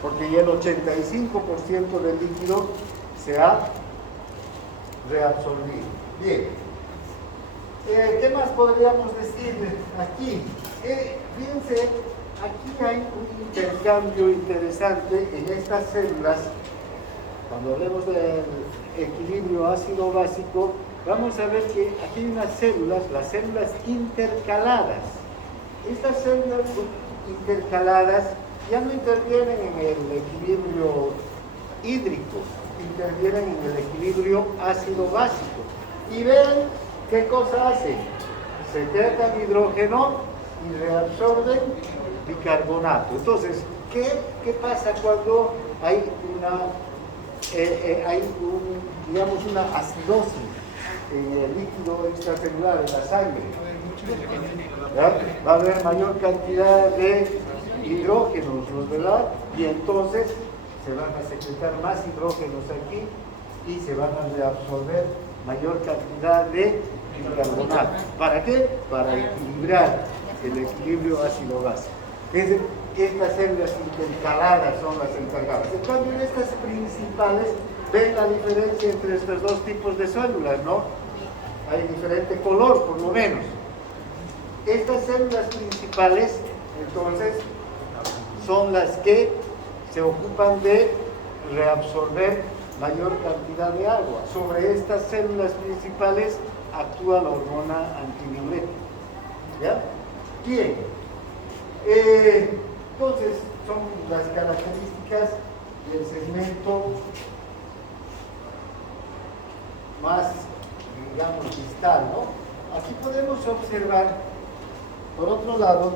porque ya el 85% del líquido se ha reabsorbido. Bien, ¿qué más podríamos decir aquí? Fíjense, aquí hay un intercambio interesante en estas células. Cuando hablemos del equilibrio ácido-básico, vamos a ver que aquí hay unas células, las células intercaladas. Estas células intercaladas ya no intervienen en el equilibrio hídrico, intervienen en el equilibrio ácido-básico. Y vean qué cosa hacen. Secretan hidrógeno y reabsorben bicarbonato. Entonces, ¿qué pasa cuando hay digamos, una acidosis en el líquido extracelular, en la sangre? ¿Ya? Va a haber mayor cantidad de hidrógenos, ¿no es verdad? Y entonces se van a secretar más hidrógenos aquí y se van a reabsorber mayor cantidad de bicarbonato. ¿Para qué? Para equilibrar el equilibrio ácido-base. Estas células intercaladas son las encargadas. En cambio, en estas principales, ven la diferencia entre estos dos tipos de células, ¿no? Hay diferente color, por lo menos. Estas células principales, entonces, son las que se ocupan de reabsorber mayor cantidad de agua. Sobre estas células principales actúa la hormona antidiurética. ¿Ya? Bien. Entonces, son las características del segmento más, digamos, distal, ¿no? Aquí podemos observar, por otro lado,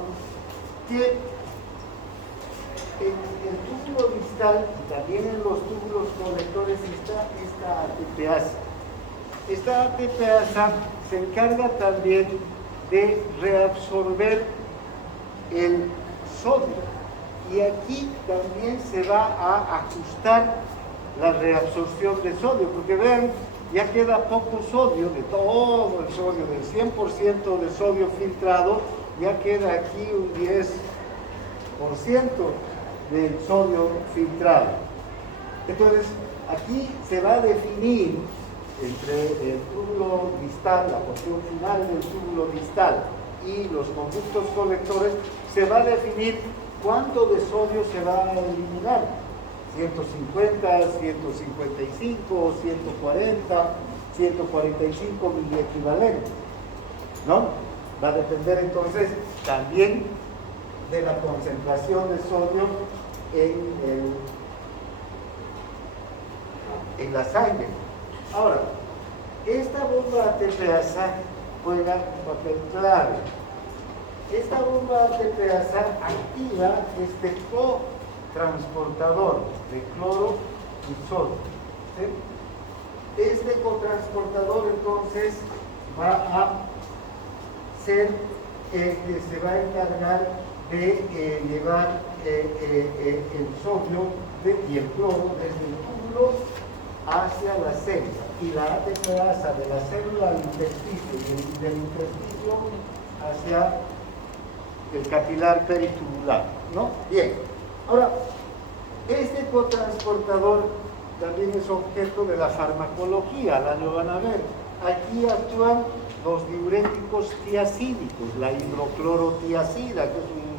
que en el túbulo distal y también en los túbulos colectores está esta ATPasa. Esta ATPasa se encarga también de reabsorber el sodio, y aquí también se va a ajustar la reabsorción de sodio, porque vean, ya queda poco sodio, de todo el sodio, del 100% de sodio filtrado, ya queda aquí un 10% del sodio filtrado. Entonces, aquí se va a definir entre el túbulo distal, la porción final del túbulo distal y los conductos colectores, se va a definir cuánto de sodio se va a eliminar. 150, 155, 140, 145 miliequivalentes, ¿no? Va a depender entonces también de la concentración de sodio en la sangre. Ahora, esta bomba ATPasa juega un papel clave. Esta bomba ATPasa activa este cotransportador de cloro y sodio. ¿Sí? Este cotransportador entonces va a ser el que se va a encargar de llevar el sodio y el cloro desde el túbulo hacia la célula, y la ATPasa de la célula al intersticio y del intersticio hacia el capilar peritubular, ¿no? Bien, ahora, este cotransportador también es objeto de la farmacología, la lo van a ver. Aquí actúan los diuréticos tiacídicos, la hidroclorotiacida, que es un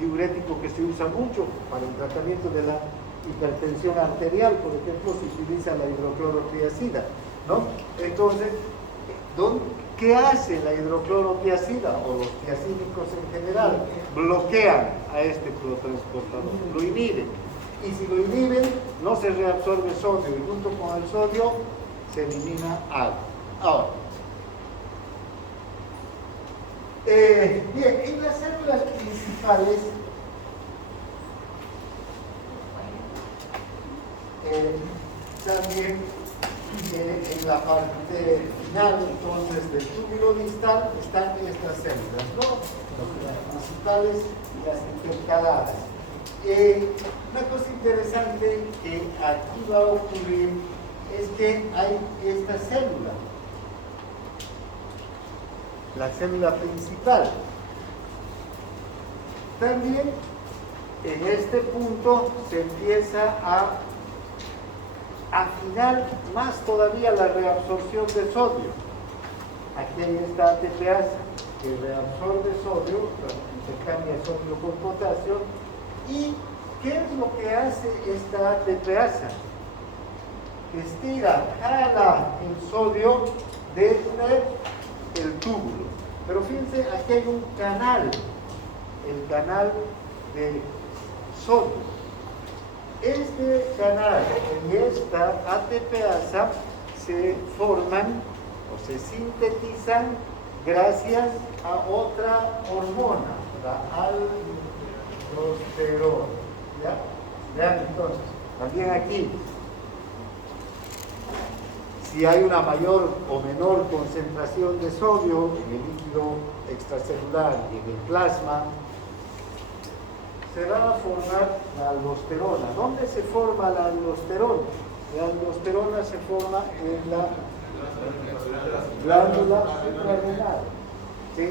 diurético que se usa mucho para el tratamiento de la hipertensión arterial, por ejemplo, se utiliza la hidroclorotiacida, ¿no? Entonces, ¿qué hace la hidroclorotiacida o los tiacídicos en general? Bloquean a este cotransportador, lo inhiben. Y si lo inhiben, no se reabsorbe sodio, y junto con el sodio se elimina agua. Ahora, bien, en las células principales, también en la parte final entonces del túbulo distal están estas células, ¿no? Las principales y las intercaladas. Una cosa interesante que aquí va a ocurrir es que hay esta célula, la célula principal. También en este punto se empieza a afinar más todavía la reabsorción de sodio. Aquí hay esta ATPasa que reabsorbe sodio, intercambia sodio por potasio. ¿Y qué es lo que hace esta ATPasa? Estira, jala el sodio desde el túbulo. Pero fíjense, aquí hay un canal, el canal de sodio. Este canal y esta ATPasa se forman o se sintetizan gracias a otra hormona, la aldosterona. ¿Ya? Vean entonces, también aquí, si hay una mayor o menor concentración de sodio en el líquido extracelular y en el plasma, se va a formar la aldosterona. ¿Dónde se forma la aldosterona? La aldosterona se forma en la glándula suprarrenal. ¿Sí?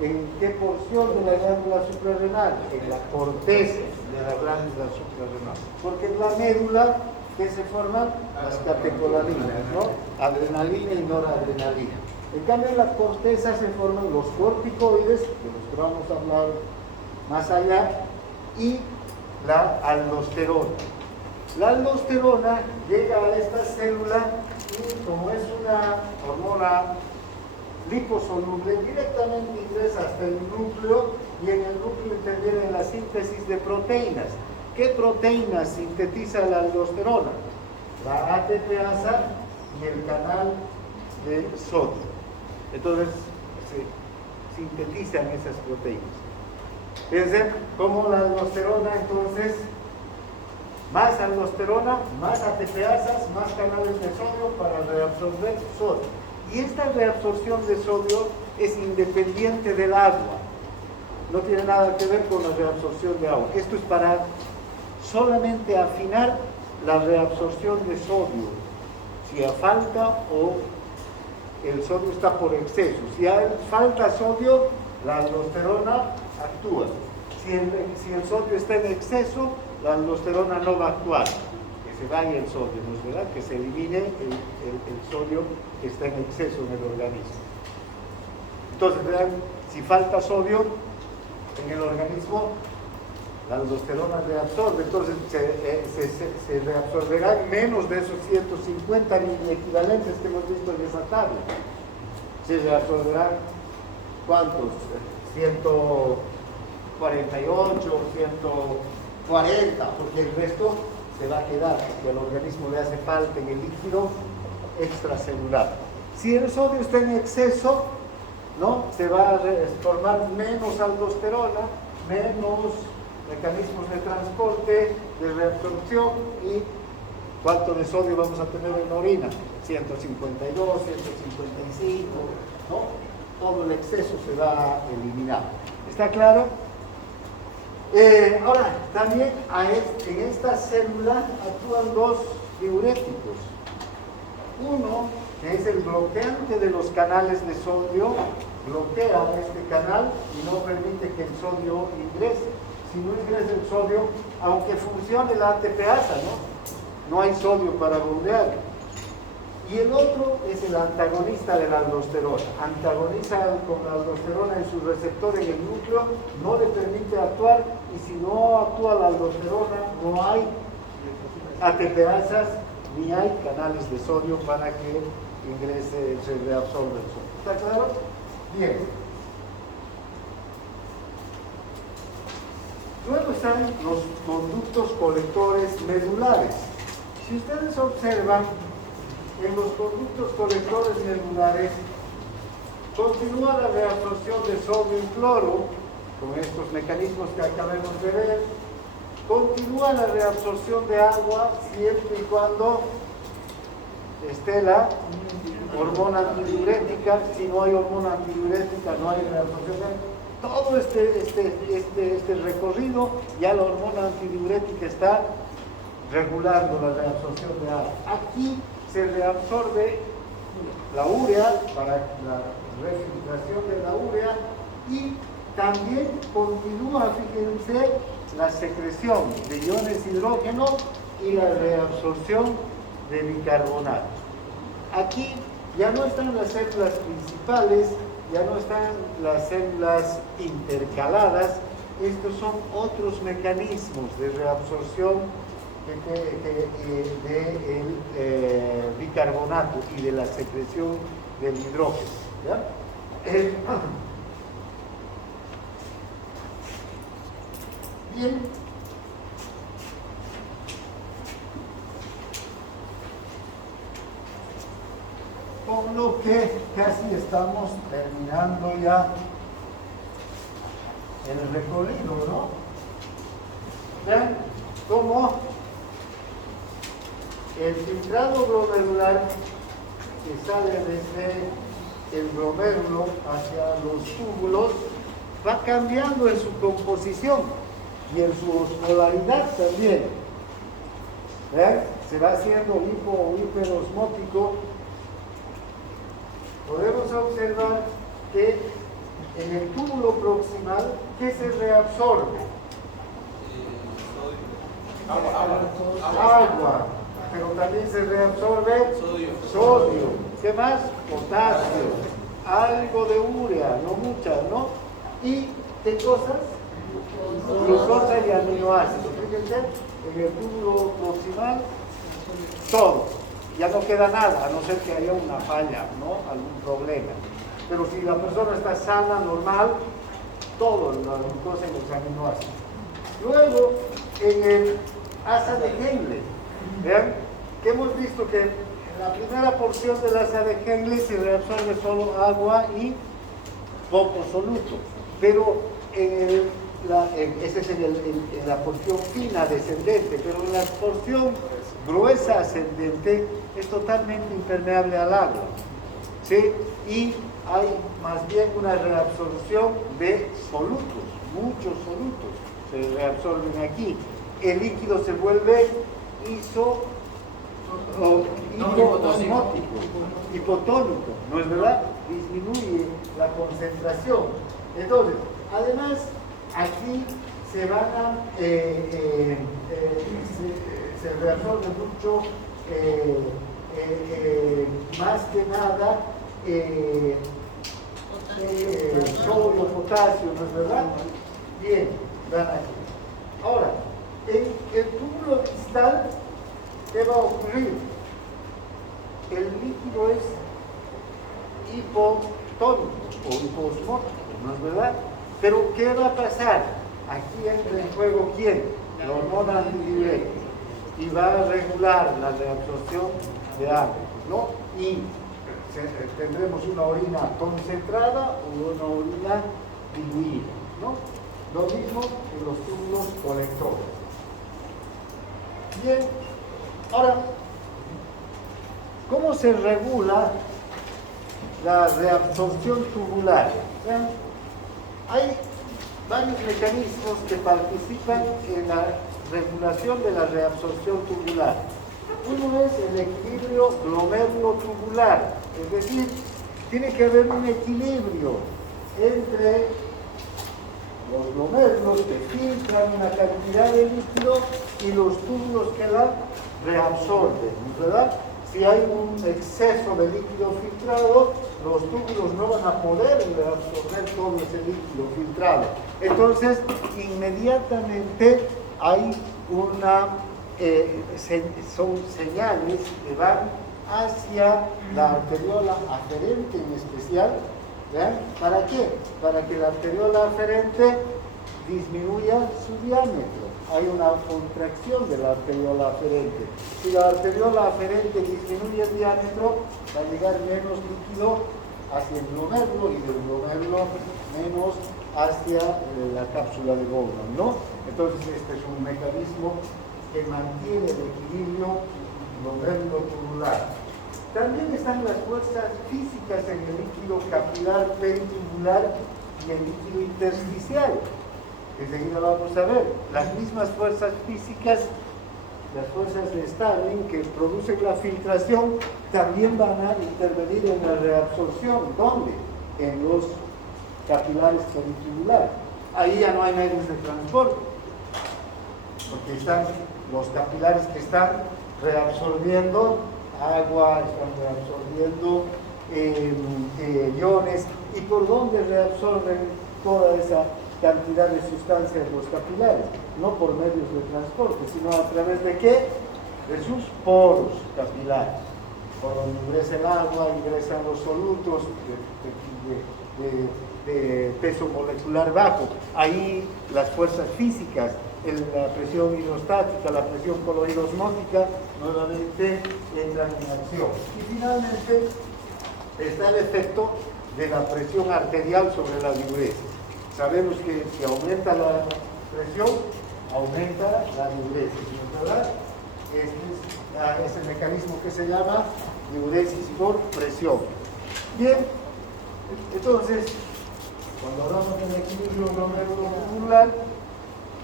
¿En qué porción de la glándula suprarrenal? En la corteza de la glándula suprarrenal. Porque en la médula, ¿qué se forman? Las catecolaminas, ¿no? Adrenalina y noradrenalina. En cambio, en la corteza se forman los corticoides, de los que vamos a hablar más allá, y la aldosterona. La aldosterona llega a esta célula y, como es una hormona liposoluble, directamente ingresa hasta el núcleo, y en el núcleo interviene en la síntesis de proteínas. ¿Qué proteínas sintetiza la aldosterona? La ATPasa y el canal de sodio. Entonces se sintetizan esas proteínas. Fíjense cómo la aldosterona, entonces, más aldosterona, más ATPasas, más canales de sodio para reabsorber sodio. Y esta reabsorción de sodio es independiente del agua. No tiene nada que ver con la reabsorción de agua. Esto es para solamente afinar la reabsorción de sodio. Si falta o el sodio está por exceso. Si falta sodio, la aldosterona actúa. Si el sodio está en exceso, la aldosterona no va a actuar. Que se vaya el sodio, ¿no es verdad? Que se elimine el sodio que está en exceso en el organismo. Entonces, vean, si falta sodio en el organismo, la aldosterona reabsorbe, entonces se reabsorberán menos de esos 150 equivalentes que hemos visto en esa tabla. Se reabsorberán, ¿cuántos? 148, 140, porque el resto se va a quedar, porque al organismo le hace falta en el líquido extracelular. Si el sodio está en exceso, ¿no? Se va a formar menos aldosterona, menos mecanismos de transporte, de reabsorción, y ¿cuánto de sodio vamos a tener en la orina? 152, 155, ¿no? Todo el exceso se va a eliminar. ¿Está claro? Ahora, también en esta célula actúan dos diuréticos. Uno, que es el bloqueante de los canales de sodio, bloquea este canal y no permite que el sodio ingrese. Si no ingresa el sodio, aunque funcione la ATPasa, no hay sodio para bombear. Y el otro es el antagonista de la aldosterona. Antagoniza con la aldosterona en su receptor en el núcleo, no le permite actuar, y si no actúa la aldosterona, no hay ATPasas ni hay canales de sodio para que ingrese, se reabsorbe el sodio. ¿Está claro? Bien. Luego están los conductos colectores medulares. Si ustedes observan, en los conductos colectores medulares continúa la reabsorción de sodio y cloro, con estos mecanismos que acabamos de ver. Continúa la reabsorción de agua siempre y cuando esté la hormona antidiurética. Si no hay hormona antidiurética, no hay reabsorción de agua. Todo este recorrido, ya la hormona antidiurética está regulando la reabsorción de agua. Aquí se reabsorbe la urea para la refiltración de la urea, y también continúa, fíjense, la secreción de iones hidrógeno y la reabsorción de bicarbonato. Aquí ya no están las células principales, ya no están las células intercaladas. Estos son otros mecanismos de reabsorción del bicarbonato y de la secreción del hidrógeno. ¿Ya? Bien. Con lo que casi estamos terminando ya el recorrido, ¿no? Vean cómo el filtrado glomerular que sale desde el glomérulo hacia los túbulos va cambiando en su composición y en su osmolaridad también. ¿Vean? Se va haciendo hipo o hiperosmótico. Podemos observar que en el túbulo proximal, ¿qué se reabsorbe? Agua. Pero también se reabsorbe sodio. ¿Qué más? Potasio. Algo de urea, no muchas, ¿no? ¿Y qué cosas? Glucosa y aminoácidos. Fíjense, en el túbulo proximal, todo. Ya no queda nada, a no ser que haya una falla, ¿no? Algún problema. Pero si la persona está sana, normal, todo, la glucosa y los aminoácidos. Luego, en el asa de Henle, vean, que hemos visto que en la primera porción del asa de Henle se reabsorbe solo agua y poco soluto. Pero ese es en la porción fina descendente, pero en la porción gruesa ascendente es totalmente impermeable al agua, ¿sí? Y hay más bien una reabsorción de solutos, muchos solutos se reabsorben aquí. El líquido se vuelve hipotónico, ¿no es verdad? Disminuye la concentración. Entonces, además, aquí se van a se reabsorbe mucho, más que nada, sodio, potasio, ¿no es verdad? Bien, van aquí. Ahora, en el túbulo distal, ¿qué va a ocurrir? El líquido es hipotónico o hipoosmótico, ¿no es verdad? Pero ¿qué va a pasar? Aquí entra en juego ¿quién? La hormona antidiurética, y va a regular la reabsorción de agua, ¿no? Y tendremos una orina concentrada o una orina diluida, ¿no? Lo mismo en los túbulos colectores. Bien, ahora, ¿cómo se regula la reabsorción tubular? ¿Vean? Hay varios mecanismos que participan en la regulación de la reabsorción tubular. Uno es el equilibrio glomérulo-tubular, es decir, tiene que haber un equilibrio entre los glomérulos que filtran una cantidad de líquido y los túbulos que la reabsorben, ¿verdad? Si hay un exceso de líquido filtrado, los túbulos no van a poder reabsorber todo ese líquido filtrado. Entonces, inmediatamente hay son señales que van hacia la arteriola aferente en especial. ¿Vean? ¿Para qué? Para que la arteriola aferente disminuya su diámetro. Hay una contracción de la arteriola aferente. Si la arteriola aferente disminuye el diámetro, va a llegar menos líquido hacia el glomérulo y del glomérulo menos hacia la cápsula de Bowman, ¿no? Entonces este es un mecanismo que mantiene el equilibrio glomérulo-tubular. También están las fuerzas físicas en el líquido capilar peritubular y el líquido intersticial. Enseguida vamos a ver. Las mismas fuerzas físicas, las fuerzas de Stirling que producen la filtración, también van a intervenir en la reabsorción. ¿Dónde? En los capilares peritubulares. Ahí ya no hay medios de transporte, porque están los capilares que están reabsorbiendo agua, están reabsorbiendo iones. ¿Y por dónde reabsorben toda esa cantidad de sustancias los capilares? No por medios de transporte, sino a través de ¿qué? De sus poros capilares. Por donde ingresa el agua, ingresan los solutos de peso molecular bajo. Ahí las fuerzas físicas, la presión hidrostática, la presión coloidosmótica, nuevamente entran en acción. Y finalmente está el efecto de la presión arterial sobre la diuresis. Sabemos que si aumenta la presión, aumenta la diuresis, ¿no? ¿Verdad? Este es el mecanismo que se llama diuresis por presión. Bien, entonces, cuando hablamos del equilibrio glomerulotubular,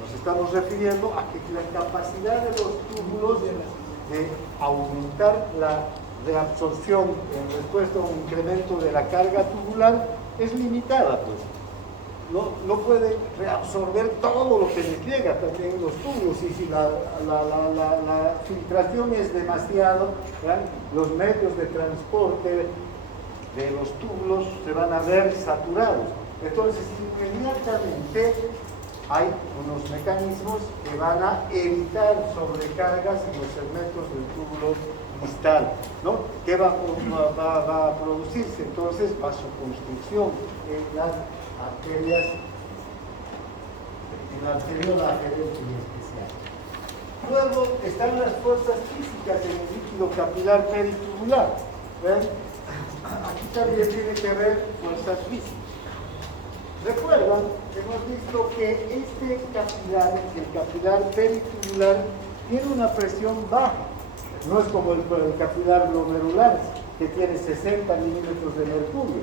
nos estamos refiriendo a que la capacidad de los túbulos de aumentar la reabsorción en respuesta a un incremento de la carga tubular es limitada, pues. No puede reabsorber todo lo que les llega también los túbulos, y si la filtración es demasiado, ¿verdad? Los medios de transporte de los túbulos se van a ver saturados. Entonces, inmediatamente hay unos mecanismos que van a evitar sobrecargas en los segmentos del túbulo distal, ¿no? ¿Qué va a producirse? Entonces, vasoconstricción en las arterias, en la arteriola especial. Luego están las fuerzas físicas en el líquido capilar peritubular. ¿Ven? Aquí también tiene que haber fuerzas físicas. Recuerdan, hemos visto que este capilar, el capilar peritubular, tiene una presión baja. No es como el capilar glomerular, que tiene 60 milímetros de mercurio.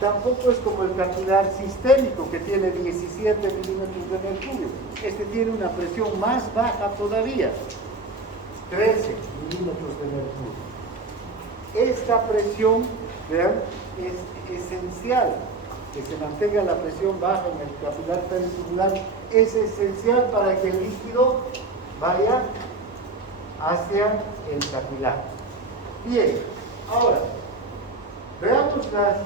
Tampoco es como el capilar sistémico, que tiene 17 milímetros de mercurio. Este tiene una presión más baja todavía, 13 milímetros de mercurio. Esta presión, vean, es esencial. Que se mantenga la presión baja en el capilar peritubular es esencial para que el líquido vaya hacia el capilar. Bien, ahora, veamos las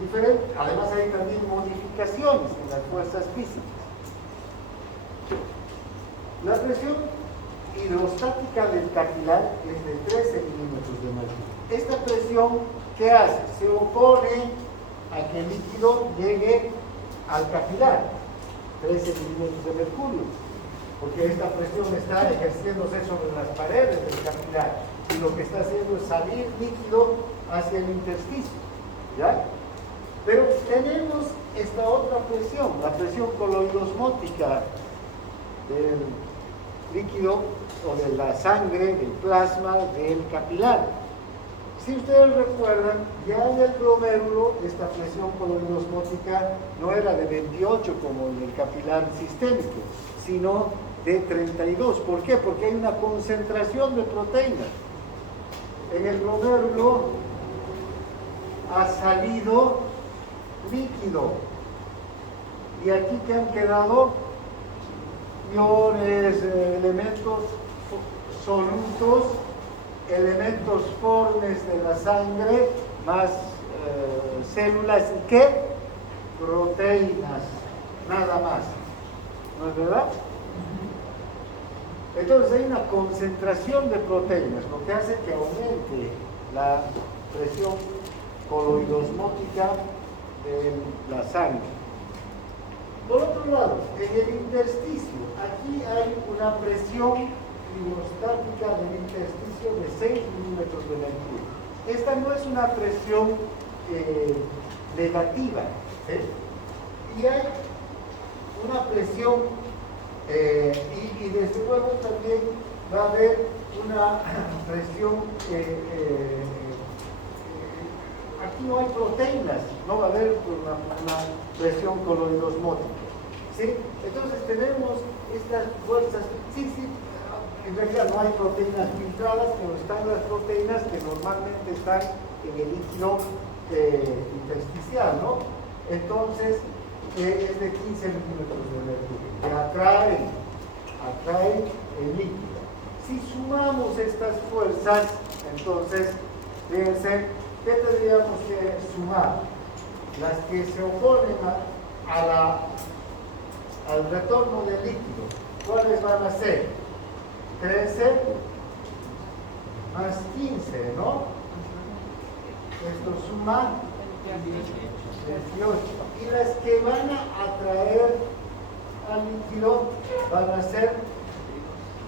diferentes, además hay también modificaciones en las fuerzas físicas. La presión hidrostática del capilar es de 13 milímetros de mercurio. Esta presión, ¿qué hace? Se opone a que el líquido llegue al capilar, 13 milímetros de mercurio, porque esta presión está ejerciéndose sobre las paredes del capilar y lo que está haciendo es salir líquido hacia el intersticio, ¿ya? Pero tenemos esta otra presión, la presión coloidosmótica del líquido o de la sangre, del plasma, del capilar. Si ustedes recuerdan, ya en el glomérulo esta presión coloidosmótica no era de 28 como en el capilar sistémico, sino de 32. ¿Por qué? Porque hay una concentración de proteínas. En el glomérulo ha salido líquido y aquí que han quedado iones, elementos solutos, elementos formes de la sangre, más células y ¿qué? Proteínas, nada más. ¿No es verdad? Entonces hay una concentración de proteínas, lo que hace que aumente la presión coloidosmótica de la sangre. Por otro lado, en el intersticio, aquí hay una presión hidrostática del intersticio de 6 milímetros de mercurio. Esta no es una presión negativa, ¿sí? Y hay una presión, y desde luego también va a haber una presión, aquí no hay proteínas, no va a haber una presión coloidosmótica, ¿sí? Entonces tenemos estas fuerzas, sí, en realidad no hay proteínas filtradas, pero están las proteínas que normalmente están en el líquido intersticial, ¿no? Entonces, es de 15 milímetros de mercurio, que atrae el líquido. Si sumamos estas fuerzas, entonces, fíjense, ¿qué tendríamos que sumar? Las que se oponen al retorno del líquido. ¿Cuáles van a ser? 13 más 15, ¿no? Esto suma 18. Y las que van a atraer al líquido van a ser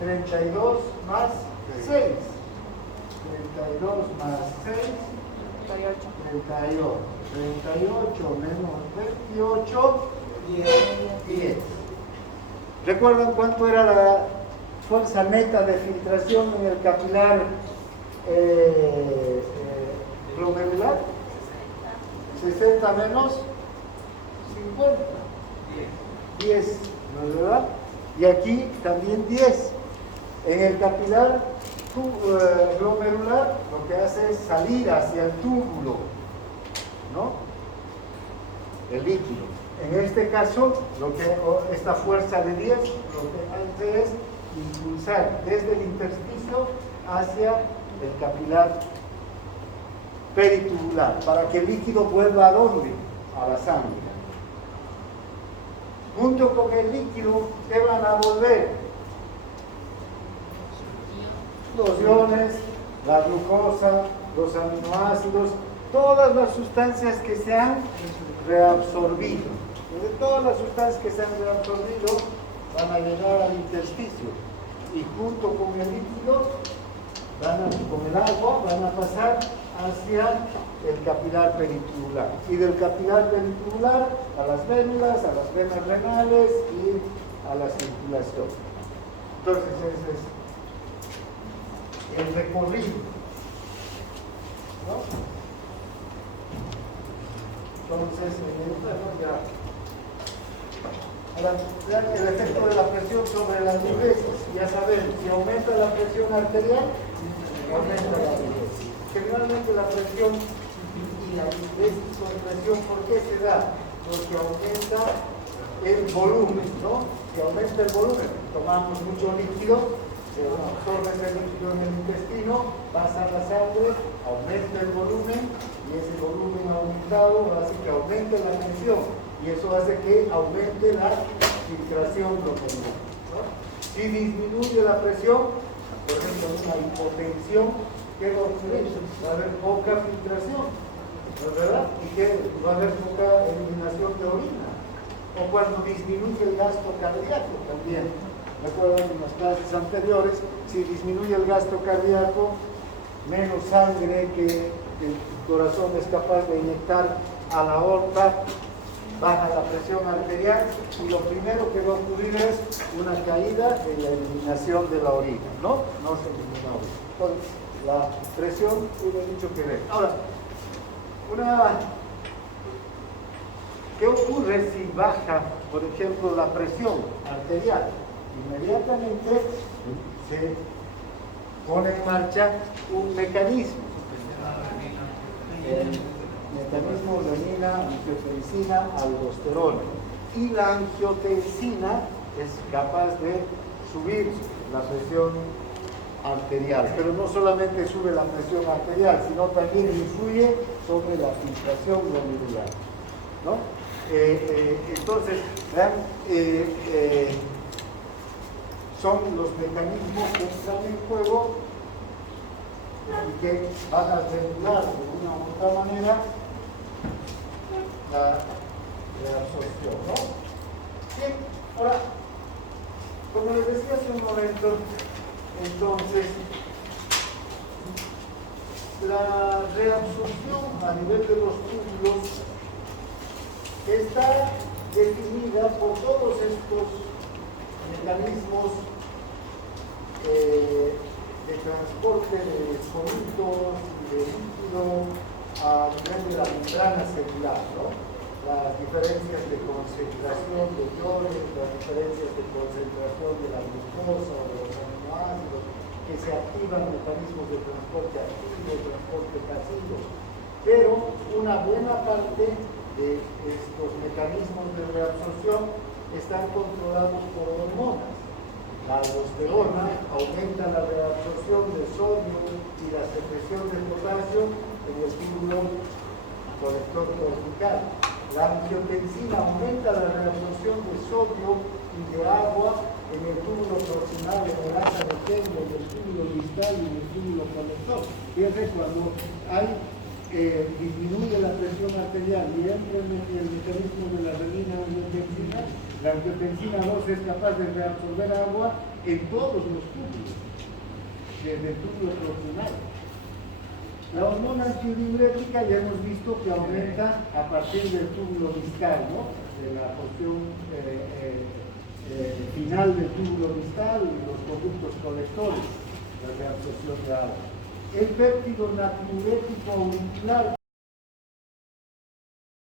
32 más 6. 32 más 6, 38. 38 menos 28, 10. ¿Recuerdan cuánto era la fuerza neta de filtración en el capilar glomerular? 60 menos 50. 10, ¿no es verdad? Y aquí también 10. En el capilar glomerular lo que hace es salir hacia el túbulo, ¿no? El líquido. En este caso, esta fuerza de 10 lo que hace es impulsar desde el intersticio hacia el capilar peritubular, para que el líquido vuelva ¿a dónde? A la sangre. Junto con el líquido, ¿qué van a volver? Los iones, la glucosa, los aminoácidos, todas las sustancias que se han reabsorbido. Entonces, todas las sustancias que se han reabsorbido van a llegar al intersticio y junto con el líquido, con el agua, van a pasar hacia el capilar peritubular. Y del capilar peritubular a las vénulas, a las venas renales y a la circulación. Entonces, ese es el recorrido, ¿no? Entonces, ahora, vean el efecto de la presión sobre las diuresis. Ya sabemos, si aumenta la presión arterial, aumenta la diuresis. Generalmente la presión y la diuresis son presión, ¿por qué se da? Porque aumenta el volumen, ¿no? Si aumenta el volumen, tomamos mucho líquido, se absorbe ese líquido en el intestino, pasa a la sangre, aumenta el volumen y ese volumen aumentado hace que aumente la tensión y eso hace que aumente la filtración glomerular, ¿no? Si disminuye la presión, por ejemplo, una hipotensión, ¿qué va a ocurrir? Va a haber poca filtración, ¿no es verdad? Y que va a haber poca eliminación de orina. O cuando disminuye el gasto cardíaco también. Recuerdan en las clases anteriores, si disminuye el gasto cardíaco, menos sangre que el corazón es capaz de inyectar a la aorta, baja la presión arterial y lo primero que va a ocurrir es una caída en la eliminación de la orina, ¿no? No se elimina orina. Entonces, la presión tiene mucho que ver. Ahora, ¿qué ocurre si baja, por ejemplo, la presión arterial? Inmediatamente se pone en marcha un mecanismo. El mecanismo renina, angiotensina, aldosterona. Y la angiotensina es capaz de subir la presión arterial, pero no solamente sube la presión arterial, sino también influye sobre la filtración glomerular, ¿no? Entonces, vean, son los mecanismos que entran en juego y que van a regular de una u otra manera la reabsorción, ¿no? Bien, ahora, como les decía hace un momento, entonces, la reabsorción a nivel de los túbulos está definida por todos estos mecanismos de transporte de sólidos y de líquido a nivel de la membrana celular, ¿no? Las diferencias de concentración de iones, las diferencias de concentración de la glucosa o de los aminoácidos, que se activan mecanismos de transporte activo, de transporte pasivo, pero una buena parte de estos mecanismos de reabsorción están controlados por hormonas. La aldosterona aumenta la reabsorción de sodio y la secreción de potasio en el túbulo colector cortical. La angiotensina aumenta la reabsorción de sodio y de agua en el túbulo proximal, en el asa de Henle, en el túbulo distal y en el túbulo colector. Fíjense, cuando disminuye la presión arterial y entra en el mecanismo de la renina-angiotensina, la angiotensina 2 es capaz de reabsorber agua en todos los túbulos, desde el túbulo proximal. La hormona antidiurética ya hemos visto que aumenta a partir del túbulo distal, ¿no? De la porción final del túbulo distal y los conductos colectores de absorción de agua. El péptido natriurético auricular